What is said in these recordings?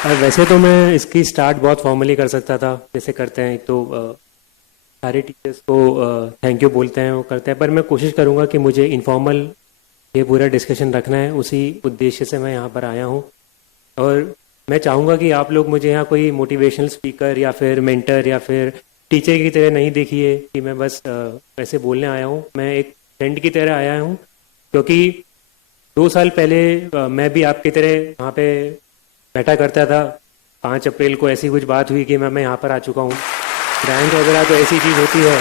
वैसे तो मैं इसकी स्टार्ट बहुत फॉर्मली कर सकता था, जैसे करते हैं। एक तो सारे टीचर्स को थैंक यू बोलते हैं, वो करते हैं, पर मैं कोशिश करूँगा कि मुझे इनफॉर्मल ये पूरा डिस्कशन रखना है। उसी उद्देश्य से मैं यहाँ पर आया हूँ। और मैं चाहूँगा कि आप लोग मुझे यहाँ कोई मोटिवेशनल स्पीकर या फिर मेंटर या फिर टीचर की तरह नहीं देखिए कि मैं बस वैसे बोलने आया हूँ। मैं एक फ्रेंड की तरह आया हूँ, क्योंकि 2 साल पहले मैं भी आपकी तरह वहाँ पे बैठा करता था। 5 अप्रैल को ऐसी कुछ बात हुई कि मैं यहाँ पर आ चुका हूँ। रैंक वगैरह तो ऐसी चीज़ होती है,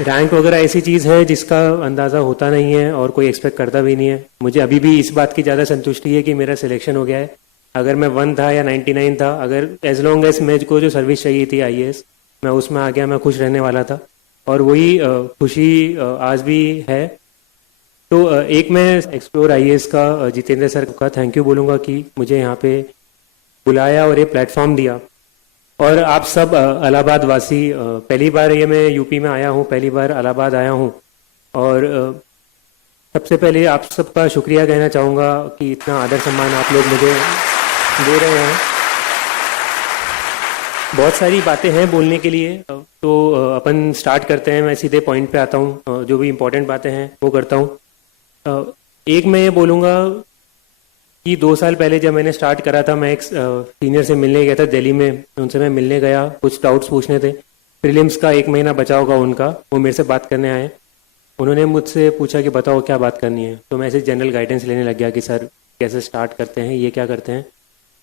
रैंक वगैरह ऐसी चीज़ है जिसका अंदाज़ा होता नहीं है और कोई एक्सपेक्ट करता भी नहीं है। मुझे अभी भी इस बात की ज़्यादा संतुष्टि है कि मेरा सिलेक्शन हो गया है। अगर मैं 1 था या 99 था, अगर एज लॉन्ग एज मेरे को जो सर्विस चाहिए थी आईएएस, मैं उसमें आ गया, मैं खुश रहने वाला था। और वही खुशी आज भी है। तो एक मैं एक्सप्लोर आईएएस का जितेंद्र सर का थैंक यू बोलूँगा कि मुझे यहाँ पे बुलाया और ये प्लेटफॉर्म दिया। और आप सब इलाहाबाद वासी, पहली बार ये मैं यूपी में आया हूँ, पहली बार इलाहाबाद आया हूँ। और सबसे पहले आप सबका शुक्रिया कहना चाहूँगा कि इतना आदर सम्मान आप लोग मुझे दे रहे हैं। बहुत सारी बातें हैं बोलने के लिए, तो अपन स्टार्ट करते हैं। मैं सीधे पॉइंट पे आता हूँ, जो भी इम्पोर्टेंट बातें हैं वो करता हूँ। एक मैं ये बोलूँगा कि 2 साल पहले जब मैंने स्टार्ट करा था, मैं एक सीनियर से मिलने गया था दिल्ली में। उनसे मैं मिलने गया, कुछ डाउट्स पूछने थे। प्रीलिम्स का 1 महीना बचा होगा उनका, वो मेरे से बात करने आए। उन्होंने मुझसे पूछा कि बताओ क्या बात करनी है। तो मैं ऐसे जनरल गाइडेंस लेने लग गया कि सर कैसे स्टार्ट करते हैं, ये क्या करते हैं।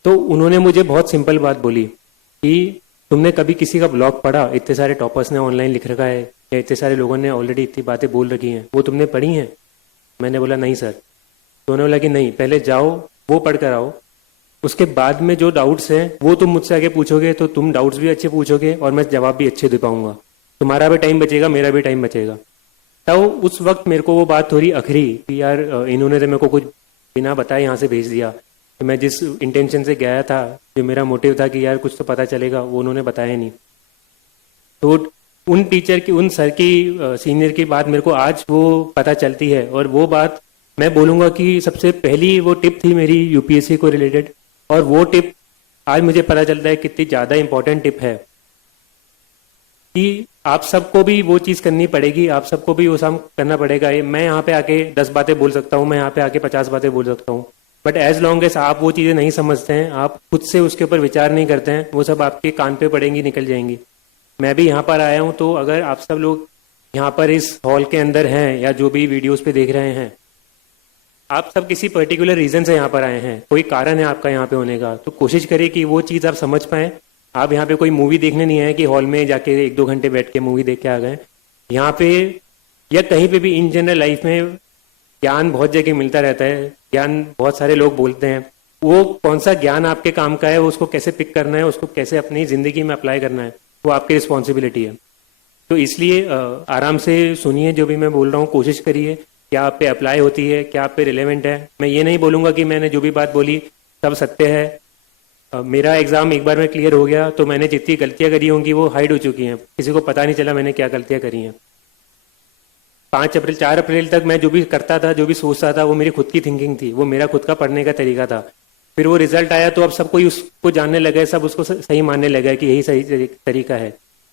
तो उन्होंने मुझे बहुत सिंपल बात बोली कि तुमने कभी किसी का ब्लॉग पढ़ा? इतने सारे टॉपर्स ने ऑनलाइन लिख रखा है, या इतने सारे लोगों ने ऑलरेडी इतनी बातें बोल रखी हैं, वो तुमने पढ़ी हैं? मैंने बोला नहीं सर। तो उन्होंने बोला कि नहीं, पहले जाओ वो पढ़ कर आओ, उसके बाद में जो डाउट्स हैं वो तुम मुझसे आगे पूछोगे, तो तुम डाउट्स भी अच्छे पूछोगे और मैं जवाब भी अच्छे दे पाऊंगा। तुम्हारा भी टाइम बचेगा, मेरा भी टाइम बचेगा। तो उस वक्त मेरे को वो बात थोड़ी अखरी कि यार इन्होंने तो मेरे को कुछ बिना बताए यहाँ से भेज दिया। तो मैं जिस इंटेंशन से गया था, जो मेरा मोटिव था कि यार कुछ तो पता चलेगा, वो उन्होंने बताया नहीं। तो उन टीचर की, उन सर की, सीनियर की बात मेरे को आज वो पता चलती है। और वो बात मैं बोलूँगा कि सबसे पहली वो टिप थी मेरी यूपीएससी को रिलेटेड। और वो टिप आज मुझे पता चलता है कितनी ज़्यादा इंपॉर्टेंट टिप है कि आप सबको भी वो चीज़ करनी पड़ेगी, आप सबको भी वो काम करना पड़ेगा। मैं यहाँ पे आके 10 बातें बोल सकता हूँ, मैं यहाँ पे आके 50 बातें बोल सकता हूँ, बट एज लॉन्ग एज आप वो चीज़ें नहीं समझते हैं, आप खुद से उसके ऊपर विचार नहीं करते हैं, वो सब आपके कान पे पड़ेंगी, निकल जाएंगी। मैं भी यहाँ पर आया हूँ, तो अगर आप सब लोग यहाँ पर इस हॉल के अंदर हैं या जो भी वीडियोस पे देख रहे हैं, आप सब किसी पर्टिकुलर रीजन से यहाँ पर आए हैं, कोई कारण है आपका यहाँ पे होने का, तो कोशिश करिए कि वो चीज़ आप समझ पाएं। आप यहाँ पे कोई मूवी देखने नहीं आए कि हॉल में जाके 1-2 घंटे बैठ के मूवी देख के आ गए। यहाँ पे या कहीं पे भी इन जनरल लाइफ में ज्ञान बहुत जगह मिलता रहता है, ज्ञान बहुत सारे लोग बोलते हैं। वो कौन सा ज्ञान आपके काम का है, उसको कैसे पिक करना है, उसको कैसे अपनी ज़िंदगी में अप्लाई करना है, वो आपकी रिस्पॉन्सिबिलिटी है। तो इसलिए आराम से सुनिए जो भी मैं बोल रहा हूँ, कोशिश करिए क्या आप पे अप्लाई होती है, क्या आप पे रिलेवेंट है। मैं ये नहीं बोलूँगा कि मैंने जो भी बात बोली सब सत्य है। मेरा एग्ज़ाम एक बार में क्लियर हो गया, तो मैंने जितनी गलतियाँ करी होंगी वो हाइड हो चुकी हैं, किसी को पता नहीं चला मैंने क्या गलतियाँ करी हैं। 4 अप्रैल तक मैं जो भी करता था, जो भी सोचता था, वो मेरी खुद की थिंकिंग थी, वो मेरा खुद का पढ़ने का तरीका था। फिर वो रिजल्ट आया तो अब सब कोई उसको जानने लगा, सब उसको सही मानने लगा कि यही सही तरीका है।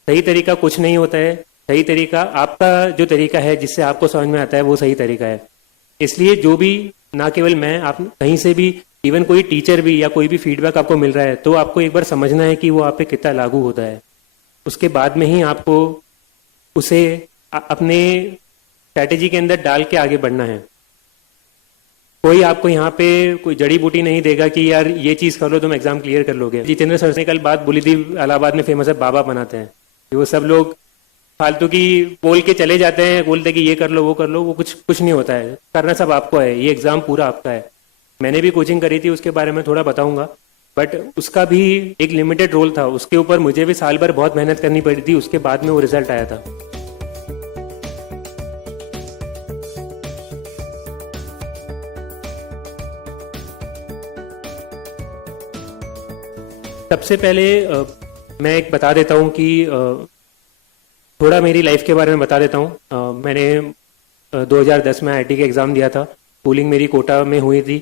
सही तरीका कुछ नहीं होता है, सही तरीका आपका जो तरीका है जिससे आपको समझ में आता है वो सही तरीका है। इसलिए जो भी, ना केवल मैं, आप कहीं से भी, इवन कोई टीचर भी या कोई भी फीडबैक आपको मिल रहा है, तो आपको एक बार समझना है कि वो आप पे कितना लागू होता है। उसके बाद में ही आपको उसे अपने स्ट्रैटेजी के अंदर डाल के आगे बढ़ना है। कोई आपको यहाँ पे कोई जड़ी बूटी नहीं देगा कि यार ये चीज़ कर लो तुम एग्जाम क्लियर कर लोगे। जितेंद्र सर ने कल बात बोली थी, इलाहाबाद में फेमस है, बाबा बनाते हैं। वो सब लोग फालतू की बोल के चले जाते हैं, बोलते कि ये कर लो वो कर लो, वो कुछ नहीं होता है। करना सब आपको है, ये एग्जाम पूरा आपका है। मैंने भी कोचिंग करी थी, उसके बारे में थोड़ा बताऊंगा, बट उसका भी एक लिमिटेड रोल था। उसके ऊपर मुझे भी साल भर बहुत मेहनत करनी पड़ी थी, उसके बाद में वो रिजल्ट आया था। सबसे पहले मैं एक बता देता हूँ कि थोड़ा मेरी लाइफ के बारे में बता देता हूँ। मैंने 2010 में आईआईटी का एग्ज़ाम दिया था। स्कूलिंग मेरी कोटा में हुई थी।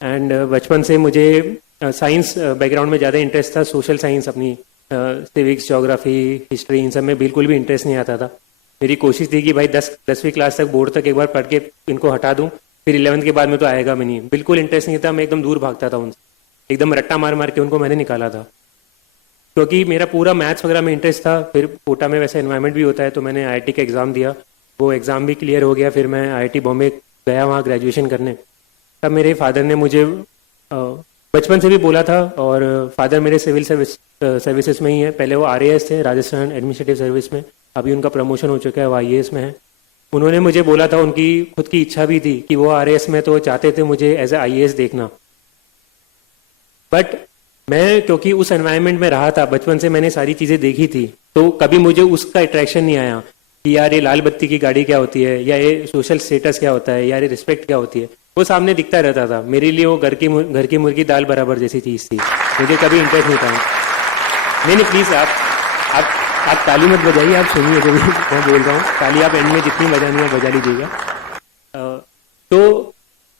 एंड बचपन से मुझे साइंस बैकग्राउंड में ज़्यादा इंटरेस्ट था, सोशल साइंस अपनी सिविक्स, ज्योग्राफी, हिस्ट्री, इन सब में बिल्कुल भी इंटरेस्ट नहीं आता था। मेरी कोशिश थी कि भाई 10वीं क्लास तक, बोर्ड तक एक बार पढ़ के इनको हटा दूं, फिर 11th के बाद में तो आएगा भी नहीं। बिल्कुल इंटरेस्ट नहीं था, मैं एकदम दूर भागता था उनसे, एकदम रट्टा मार मार के उनको मैंने निकाला था, क्योंकि मेरा पूरा मैथ्स वगैरह में इंटरेस्ट था। फिर कोटा में वैसे एनवायरनमेंट भी होता है, तो मैंने आईआईटी का एग्ज़ाम दिया, वो एग्ज़ाम भी क्लियर हो गया। फिर मैं आईआईटी बॉम्बे गया वहाँ ग्रेजुएशन करने। तब मेरे फादर ने मुझे बचपन से भी बोला था, और फादर मेरे सिविल सर्विसेज में ही है। पहले वो आरएएस थे, राजस्थान एडमिनिस्ट्रेटिव सर्विस में, अभी उनका प्रमोशन हो चुका है, वो आईएएस में है। उन्होंने मुझे बोला था, उनकी खुद की इच्छा भी थी कि वो आरएएस में, तो वो चाहते थे मुझे एज ए आईएएस देखना। बट मैं क्योंकि उस एनवायरनमेंट में रहा था, बचपन से मैंने सारी चीज़ें देखी थी, तो कभी मुझे उसका अट्रैक्शन नहीं आया कि यार ये लाल बत्ती की गाड़ी क्या होती है, या ये सोशल स्टेटस क्या होता है, या ये रिस्पेक्ट क्या होती है। वो सामने दिखता रहता था मेरे लिए, वो घर की मुर्गी दाल बराबर जैसी चीज़ थी, मुझे कभी इंटरेस्ट नहीं था। नहीं नहीं, प्लीज़ आप ताली मत बजाइए, आप सुनिए जो भी मैं बोल रहा हूँ। ताली आप एंड में जितनी बजानी है बजा लीजिएगा। तो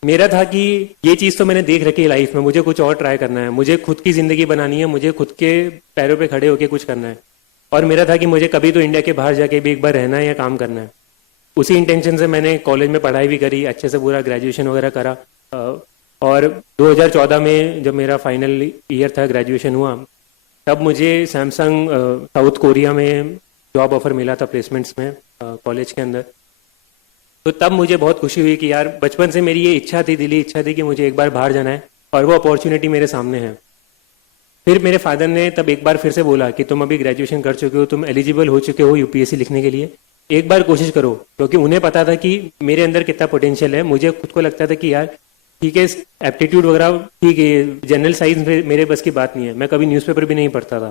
मेरा था कि ये चीज़ तो मैंने देख रखी है लाइफ में, मुझे कुछ और ट्राई करना है, मुझे खुद की ज़िंदगी बनानी है, मुझे खुद के पैरों पे खड़े होकर कुछ करना है। और मेरा था कि मुझे कभी तो इंडिया के बाहर जाके भी एक बार रहना है या काम करना है। उसी इंटेंशन से मैंने कॉलेज में पढ़ाई भी करी, अच्छे से पूरा ग्रेजुएशन वगैरह करा। और 2014 में जब मेरा फाइनल ईयर था, ग्रेजुएशन हुआ, तब मुझे सैमसंग साउथ कोरिया में जॉब ऑफर मिला था, प्लेसमेंट्स में कॉलेज के अंदर। तो तब मुझे बहुत खुशी हुई कि यार बचपन से मेरी ये इच्छा थी, दिली इच्छा थी कि मुझे एक बार बाहर जाना है, और वो अपॉर्चुनिटी मेरे सामने है। फिर मेरे फादर ने तब एक बार फिर से बोला कि तुम अभी ग्रेजुएशन कर चुके हो, तुम एलिजिबल हो चुके हो यूपीएससी लिखने के लिए, एक बार कोशिश करो। क्योंकि उन्हें पता था कि मेरे अंदर कितना पोटेंशियल है। मुझे खुद को लगता था कि यार ठीक है, एप्टीट्यूड वगैरह ठीक है, जनरल साइंस मेरे बस की बात नहीं है, मैं कभी न्यूज़पेपर भी नहीं पढ़ता था,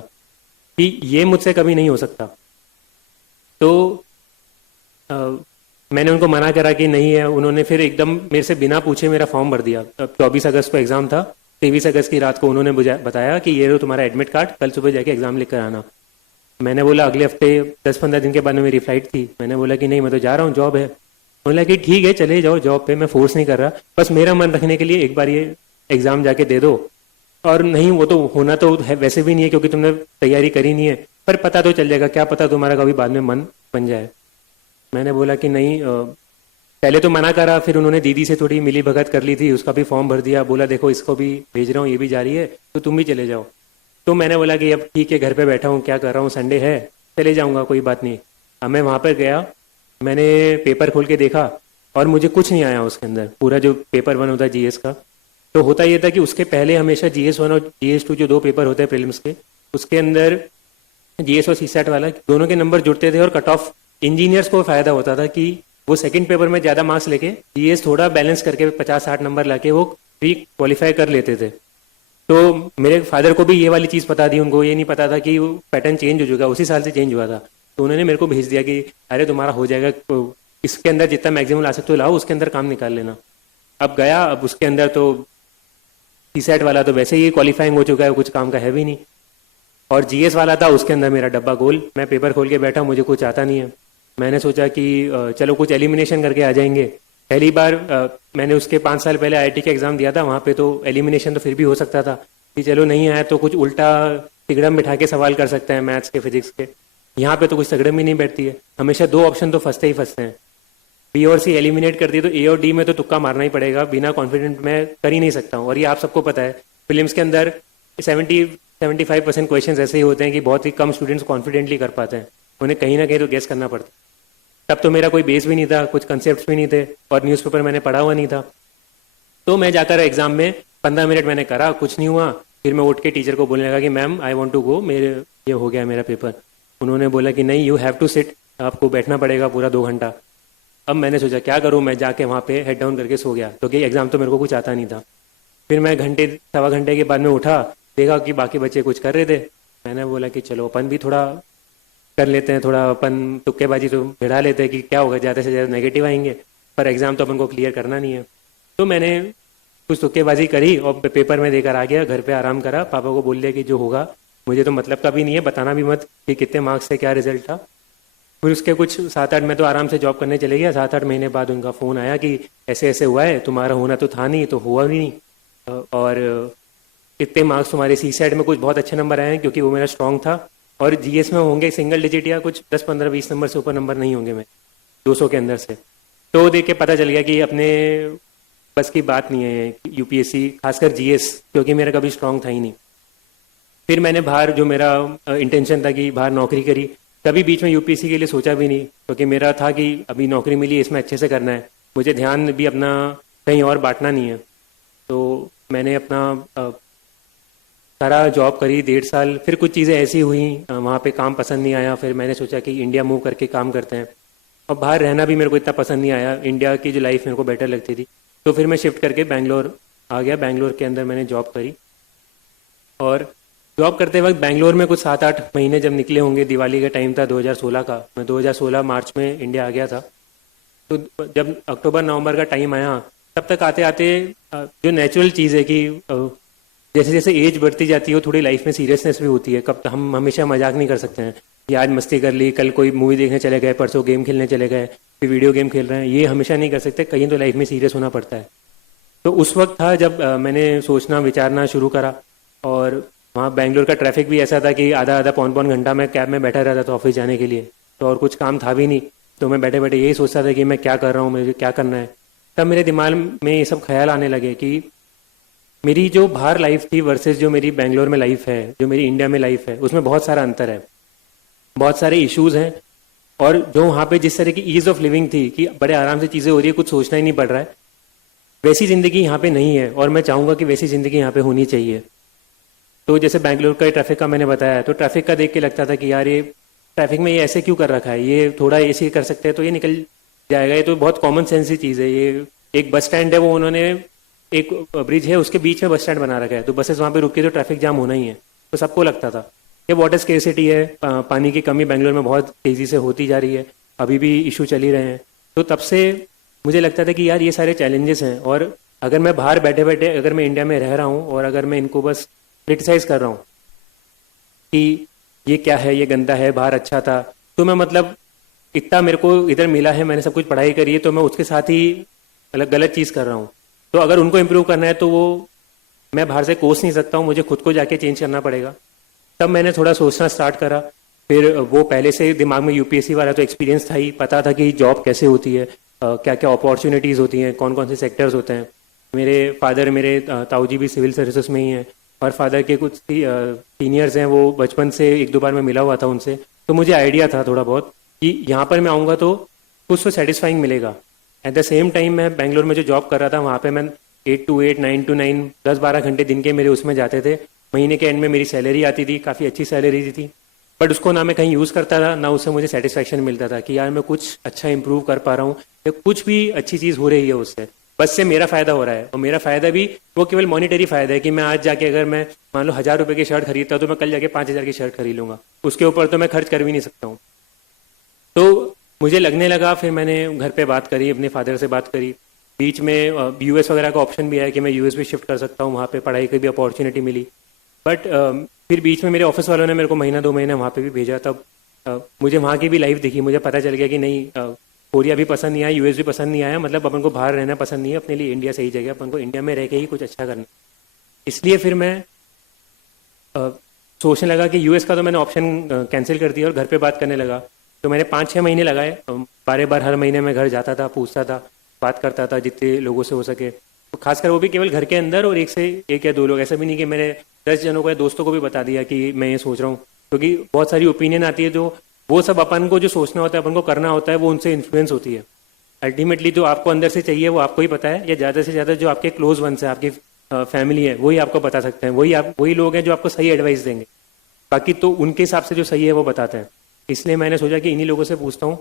कि ये मुझसे कभी नहीं हो सकता। तो मैंने उनको मना करा कि नहीं है। उन्होंने फिर एकदम मेरे से बिना पूछे मेरा फॉर्म भर दिया। 24 अगस्त को एग्जाम था, 23 अगस्त की रात को उन्होंने बताया कि ये लो तुम्हारा एडमिट कार्ड, कल सुबह जाके एग्जाम लिख कर आना। मैंने बोला अगले हफ्ते 10-15 दिन के बाद में मेरी फ्लाइट थी। मैंने बोला कि नहीं, मैं तो जा रहा हूँ, जॉब है। बोला कि ठीक है चले जाओ जॉब पे, मैं फोर्स नहीं कर रहा, बस मेरा मन रखने के लिए एक बार ये एग्जाम जाके दे दो। और नहीं, वो तो होना तो है वैसे भी नहीं है, क्योंकि तुमने तैयारी करी नहीं है, पर पता तो चल जाएगा, क्या पता तुम्हारा कभी बाद में मन बन जाए। मैंने बोला कि नहीं, पहले तो मना करा, फिर उन्होंने दीदी से थोड़ी मिली भगत कर ली थी, उसका भी फॉर्म भर दिया। बोला देखो इसको भी भेज रहा हूँ, ये भी जा रही है, तो तुम भी चले जाओ। तो मैंने बोला कि अब ठीक है, घर पे बैठा हूँ, क्या कर रहा हूँ, संडे है, चले जाऊँगा, कोई बात नहीं। अब मैं वहाँ पर गया, मैंने पेपर खोल के देखा, और मुझे कुछ नहीं आया उसके अंदर। पूरा जो पेपर 1 होता है जीएस का, तो होता ये था कि उसके पहले हमेशा GS1 और GS2 जो 2 पेपर होते हैं प्रीलिम्स के, उसके अंदर GS और CSAT वाला दोनों के नंबर जुड़ते थे, और कट ऑफ इंजीनियर्स को फायदा होता था कि वो सेकंड पेपर में ज़्यादा मार्क्स लेके GS थोड़ा बैलेंस करके 50-60 नंबर लाके वो प्री क्वालिफाई कर लेते थे। तो मेरे फादर को भी ये वाली चीज़ पता थी, उनको ये नहीं पता था कि वो पैटर्न चेंज हो चुका, उसी साल से चेंज हुआ था। तो उन्होंने मेरे को भेज दिया कि अरे तुम्हारा हो जाएगा, इसके अंदर जितना मैक्सिमम ला सकते हो लाओ, उसके अंदर काम निकाल लेना। अब गया, अब उसके अंदर तो CSAT वाला तो वैसे ही क्वालिफाइंग हो चुका है, कुछ काम का है भी नहीं, और GS वाला था, उसके अंदर मेरा डब्बा गोल। मैं पेपर खोल के बैठा, मुझे कुछ आता नहीं है। मैंने सोचा कि चलो कुछ एलिमिनेशन करके आ जाएंगे। पहली बार मैंने उसके 5 साल पहले IIT का एग्जाम दिया था, वहाँ पे तो एलिमिनेशन तो फिर भी हो सकता था कि चलो नहीं आया तो कुछ उल्टा तिगड़म बिठा के सवाल कर सकते हैं, मैथ्स के, फिजिक्स के। यहाँ पे तो कुछ तगड़म ही नहीं बैठती है, हमेशा 2 ऑप्शन तो फंसते ही फंसते हैं। B और C एलिमिनेट कर दिए तो A और D में तो तुक्का मारना ही पड़ेगा, बिना कॉन्फिडेंट मैं कर ही नहीं सकता हूँ। और ये आप सबको पता है, फिल्म्स के अंदर 70-75% क्वेश्चन ऐसे ही होते हैं कि बहुत ही कम स्टूडेंट्स कॉन्फिडेंटली कर पाते हैं, उन्हें कहीं ना कहीं तो गेस करना पड़ता है। तब तो मेरा कोई बेस भी नहीं था, कुछ कंसेप्ट भी नहीं थे, और न्यूज़पेपर मैंने पढ़ा हुआ नहीं था। तो मैं जाकर एग्जाम में 15 मिनट मैंने करा, कुछ नहीं हुआ। फिर मैं उठ के टीचर को बोलने लगा कि ma'am I want to go, मेरे ये हो गया मेरा पेपर। उन्होंने बोला कि नहीं, यू हैव टू सिट, आपको बैठना पड़ेगा पूरा 2 घंटा। अब मैंने सोचा क्या करूं, मैं जाके वहाँ पे हेड डाउन करके सो गया, क्योंकि एग्जाम तो मेरे को कुछ आता नहीं था। फिर मैं घंटे 1.25 घंटे के बाद में उठा, देखा कि बाकी बच्चे कुछ कर रहे थे। मैंने बोला कि चलो अपन भी थोड़ा कर लेते हैं, थोड़ा अपन तुक्केबाजी तो भिड़ा लेते हैं कि क्या होगा, ज़्यादा से ज़्यादा नेगेटिव आएंगे, पर एग्जाम तो अपन को क्लियर करना नहीं है। तो मैंने कुछ तुक्केबाजी करी और पेपर में देकर आ गया, घर पे आराम करा, पापा को बोल दिया कि जो होगा मुझे तो मतलब का भी नहीं है, बताना भी मत कि कितने मार्क्स से क्या रिजल्ट था। फिर उसके कुछ 7-8 में तो आराम से जॉब करने चले गया। 7-8 महीने बाद उनका फ़ोन आया कि ऐसे ऐसे हुआ है, तुम्हारा होना तो था नहीं, तो हुआ भी नहीं। और इतने मार्क्स तुम्हारे सी सेट में कुछ बहुत अच्छे नंबर आए हैं क्योंकि वो मेरा स्ट्रांग था, और जीएस में होंगे सिंगल डिजिट या कुछ 10 15 20 नंबर से ऊपर नंबर नहीं होंगे मैं 200 के अंदर से। तो वो देख के पता चल गया कि अपने बस की बात नहीं है यूपीएससी, खासकर जीएस, क्योंकि मेरा कभी स्ट्रांग था ही नहीं। फिर मैंने बाहर, जो मेरा इंटेंशन था कि बाहर नौकरी करी, कभी बीच में यूपीएससी के लिए सोचा भी नहीं, क्योंकि मेरा था कि अभी नौकरी मिली इसमें अच्छे से करना है, मुझे ध्यान भी अपना कहीं और बांटना नहीं है। तो मैंने अपना सारा जॉब करी 1.5 साल, फिर कुछ चीज़ें ऐसी हुई वहाँ पे काम पसंद नहीं आया, फिर मैंने सोचा कि इंडिया मूव करके काम करते हैं। और बाहर रहना भी मेरे को इतना पसंद नहीं आया, इंडिया की जो लाइफ मेरे को बेटर लगती थी, तो फिर मैं शिफ्ट करके बैंगलोर आ गया। बैंगलोर के अंदर मैंने जॉब करी, और जॉब करते वक्त बैंगलोर में कुछ 7 8 महीने जब निकले होंगे, दिवाली का टाइम था 2016 का, मैं 2016 मार्च में इंडिया आ गया था। तो जब अक्टूबर नवंबर का टाइम आया, तब तक आते आते जो नेचुरल चीज़ है कि जैसे जैसे एज बढ़ती जाती है, थोड़ी लाइफ में सीरियसनेस भी होती है। कब हम हमेशा मजाक नहीं कर सकते हैं कि आज मस्ती कर ली, कल कोई मूवी देखने चले गए, परसों गेम खेलने चले गए, फिर वीडियो गेम खेल रहे हैं, ये हमेशा नहीं कर सकते, कहीं तो लाइफ में सीरियस होना पड़ता है। तो उस वक्त था जब मैंने सोचना विचारना शुरू करा, और वहाँ बैंगलोर का ट्रैफिक भी ऐसा था कि आधा आधा पौन पौन घंटा मैं कैब में बैठा रहता था ऑफिस जाने के लिए, तो और कुछ काम था भी नहीं, तो मैं बैठे बैठे यही सोचता था कि मैं क्या कर रहा हूँ, मुझे क्या करना है। तब मेरे दिमाग में ये सब ख्याल आने लगे कि मेरी जो बाहर लाइफ थी वर्सेस जो मेरी बैंगलोर में लाइफ है, जो मेरी इंडिया में लाइफ है, उसमें बहुत सारा अंतर है, बहुत सारे इश्यूज हैं। और जो वहाँ पे जिस तरह की ईज ऑफ लिविंग थी कि बड़े आराम से चीज़ें हो रही है, कुछ सोचना ही नहीं पड़ रहा है, वैसी ज़िंदगी यहाँ पे नहीं है, और मैं चाहूँगा कि वैसी ज़िंदगी यहाँ पे होनी चाहिए। तो जैसे बैंगलोर का ट्रैफिक का मैंने बताया, तो ट्रैफिक का देख के लगता था कि यार ये ट्रैफिक में ये ऐसे क्यों कर रखा है, ये थोड़ा ऐसे कर सकते हैं तो ये निकल जाएगा, ये तो बहुत कॉमन सेंस की चीज़ है। ये एक बस स्टैंड है, वो उन्होंने एक ब्रिज है उसके बीच में बस स्टैंड बना रखा है, तो बसेस वहाँ पे रुकी तो ट्रैफिक जाम होना ही है। तो सबको लगता था ये वाटर स्केर्सिटी है, पानी की कमी बैंगलोर में बहुत तेज़ी से होती जा रही है, अभी भी इशू चल ही रहे हैं। तो तब से मुझे लगता था कि यार ये सारे चैलेंजेस हैं, और अगर मैं बाहर बैठे बैठे अगर मैं इंडिया में रह रहा हूँ और अगर मैं इनको बस क्रिटिसाइज कर रहा हूँ कि ये क्या है, ये गंदा है, बाहर अच्छा था, तो मैं मतलब इतना मेरे को इधर मिला है, मैंने सब कुछ पढ़ाई करी है, तो मैं उसके साथ ही अलग गलत चीज़ कर रहा हूँ। तो अगर उनको इम्प्रूव करना है तो वो मैं बाहर से कोस नहीं सकता हूँ, मुझे खुद को जाके चेंज करना पड़ेगा। तब मैंने थोड़ा सोचना स्टार्ट करा। फिर वो पहले से दिमाग में यूपीएससी वाला तो एक्सपीरियंस था ही, पता था कि जॉब कैसे होती है, क्या क्या अपॉर्चुनिटीज़ होती हैं, कौन कौन से सेक्टर्स होते हैं। मेरे फादर, मेरे ताऊ जी भी सिविल सर्विसेज में ही हैं, और फादर के कुछ सीनियर्स हैं, वो बचपन से 1 2 बार मैं मिला हुआ था उनसे, तो मुझे आइडिया था थोड़ा बहुत कि यहाँ पर मैं आऊँगा तो कुछ तो सेटिस्फाइंग मिलेगा। एट द सेम टाइम मैं बैंगलोर में जो जॉब कर रहा था, वहाँ पे मैं 8 to 8 9 to 9 10 12 घंटे दिन के मेरे उसमें जाते थे। महीने के एंड में मेरी सैलरी आती थी, काफ़ी अच्छी सैलरी थी, बट उसको ना मैं कहीं यूज़ करता था, ना उससे मुझे सेटिस्फैक्शन मिलता था कि यार मैं कुछ अच्छा इंप्रूव कर पा रहा हूँ या कुछ भी अच्छी चीज़ हो रही है उससे, बस से मेरा फ़ायदा हो रहा है। और मेरा फ़ायदा भी वो केवल मॉनिटरी फ़ायदा है कि मैं आज जाके अगर मैं मान लो 1000 रुपये की शर्ट खरीदता हूँ तो मैं कल जाके 5000 की शर्ट खरीद लूँगा, उसके ऊपर तो मैं खर्च कर भी नहीं सकता हूँ। तो मुझे लगने लगा, फिर मैंने घर पे बात करी, अपने फादर से बात करी, बीच में यूएस वगैरह का ऑप्शन भी है कि मैं यूएस भी शिफ्ट कर सकता हूँ, वहाँ पे पढ़ाई की भी अपॉर्चुनिटी मिली। बट फिर बीच में मेरे ऑफिस वालों ने मेरे को महीना 2 महीने वहाँ पे भी भेजा, तब मुझे वहाँ की भी लाइफ दिखी, मुझे पता चल गया कि नहीं, कोरिया भी पसंद नहीं आया, यूएस भी पसंद नहीं आया, मतलब अपन को बाहर रहना पसंद नहीं है, अपने लिए इंडिया सही जगह, अपन को इंडिया में रह के ही कुछ अच्छा करना। इसलिए फिर मैं सोचने लगा कि यूएस का तो मैंने ऑप्शन कैंसिल कर दिया और घर पे बात करने लगा। तो मैंने 5 6 महीने लगाए, बार बार हर महीने मैं घर जाता था, पूछता था, बात करता था जितने लोगों से हो सके, तो खासकर वो भी केवल घर के अंदर, और 1 से 1 या 2 लोग, ऐसा भी नहीं कि मैंने 10 जनों को या दोस्तों को भी बता दिया कि मैं ये सोच रहा हूँ, क्योंकि बहुत सारी ओपिनियन आती है, जो वो सब अपन को जो सोचना होता है, अपन को करना होता है, वो उनसे इन्फ्लुएंस होती है। अल्टीमेटली जो आपको अंदर से चाहिए वो आपको ही पता है, या ज़्यादा से ज़्यादा जो आपके क्लोज वंस है, आपकी फैमिली है, वही आपको बता सकते हैं, वही लोग हैं जो आपको सही एडवाइस देंगे, बाकी तो उनके हिसाब से जो सही है वो बताते हैं। इसलिए मैंने सोचा कि इन्हीं लोगों से पूछता हूँ।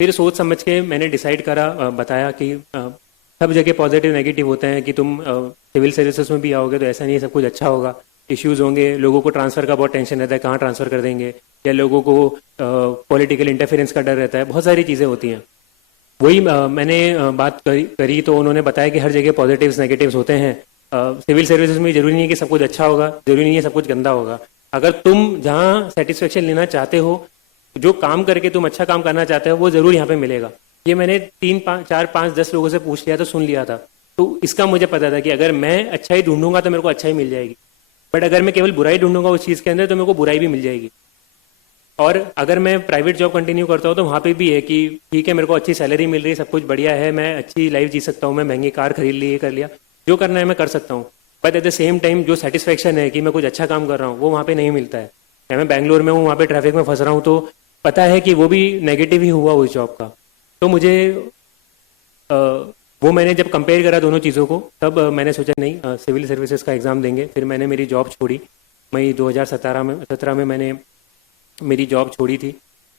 फिर सोच समझ के मैंने डिसाइड करा, बताया कि सब जगह पॉजिटिव नेगेटिव होते हैं, कि तुम सिविल सर्विसेज में भी आओगे तो ऐसा नहीं है सब कुछ अच्छा होगा, इश्यूज होंगे, लोगों को ट्रांसफ़र का बहुत टेंशन रहता है, कहाँ ट्रांसफ़र कर देंगे, या लोगों को पॉलिटिकल इंटरफेरेंस का डर रहता है, बहुत सारी चीज़ें होती हैं। वही मैंने बात करी तो उन्होंने बताया कि हर जगह पॉजिटिव्स नेगेटिव्स होते हैं, सिविल सर्विसेज में जरूरी नहीं है कि सब कुछ अच्छा होगा, जरूरी नहीं है सब कुछ गंदा होगा। अगर तुम जहाँ सेटिस्फेक्शन लेना चाहते हो, जो काम करके तुम अच्छा काम करना चाहते हो, वो जरूर यहाँ पे मिलेगा। ये मैंने 3 5 4 5 10 लोगों से पूछ लिया था, सुन लिया था, तो इसका मुझे पता था कि अगर मैं अच्छा ही ढूंढूंगा तो मेरे को अच्छा ही मिल जाएगी, बट अगर मैं केवल बुराई ढूंढूंगा उस चीज़ के अंदर तो मेरे को बुराई भी मिल जाएगी। और अगर मैं प्राइवेट जॉब कंटिन्यू करता हूँ तो वहाँ पे भी है कि ठीक है मेरे को अच्छी सैलरी मिल रही है, सब कुछ बढ़िया है, मैं अच्छी लाइफ जी सकता हूँ, मैं महंगी कार खरीद ली, ये कर लिया, जो करना है मैं कर सकता हूँ, but at the same time जो सेटिस्फेक्शन है कि मैं कुछ अच्छा काम कर रहा हूँ वो वहाँ पे नहीं मिलता है। या मैं बैंगलोर में हूँ, वहाँ पे ट्रैफिक में फंस रहा हूँ, तो पता है कि वो भी नेगेटिव ही हुआ उस जॉब का। तो मुझे अ, वो मैंने जब कंपेयर करा दोनों चीज़ों को तब मैंने सोचा नहीं, सिविल सर्विसेज का एग्ज़ाम देंगे। फिर मैंने मेरी जॉब छोड़ी, मई 2017 में मैंने मेरी जॉब छोड़ी थी।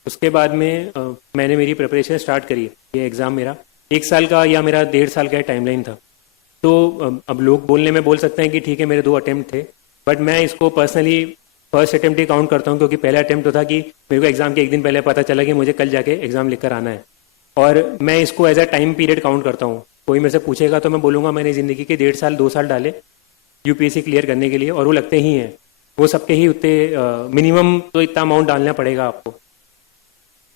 उसके बाद में मैंने मेरी प्रिपरेशन स्टार्ट करी। ये एग्ज़ाम मेरा 1 साल का या मेरा 1.5 साल का टाइमलाइन था। तो अब लोग बोलने में बोल सकते हैं कि ठीक है मेरे 2 अटेम्प्ट थे, बट मैं इसको पर्सनली फर्स्ट अटेम्प्ट ही काउंट करता हूँ, क्योंकि पहला अटेम्प्ट तो था कि मेरे को एग्ज़ाम के एक दिन पहले पता चला कि मुझे कल जाके एग्ज़ाम लिखकर आना है, और मैं इसको as a time period count करता हूँ। कोई मेरे से पूछेगा तो मैं बोलूँगा मैंने ज़िंदगी के 1.5 साल 2 साल डाले यूपीएससी क्लियर करने के लिए, और वो लगते ही हैं, वो सबके ही उतने मिनिमम तो इतना अमाउंट डालना पड़ेगा आपको।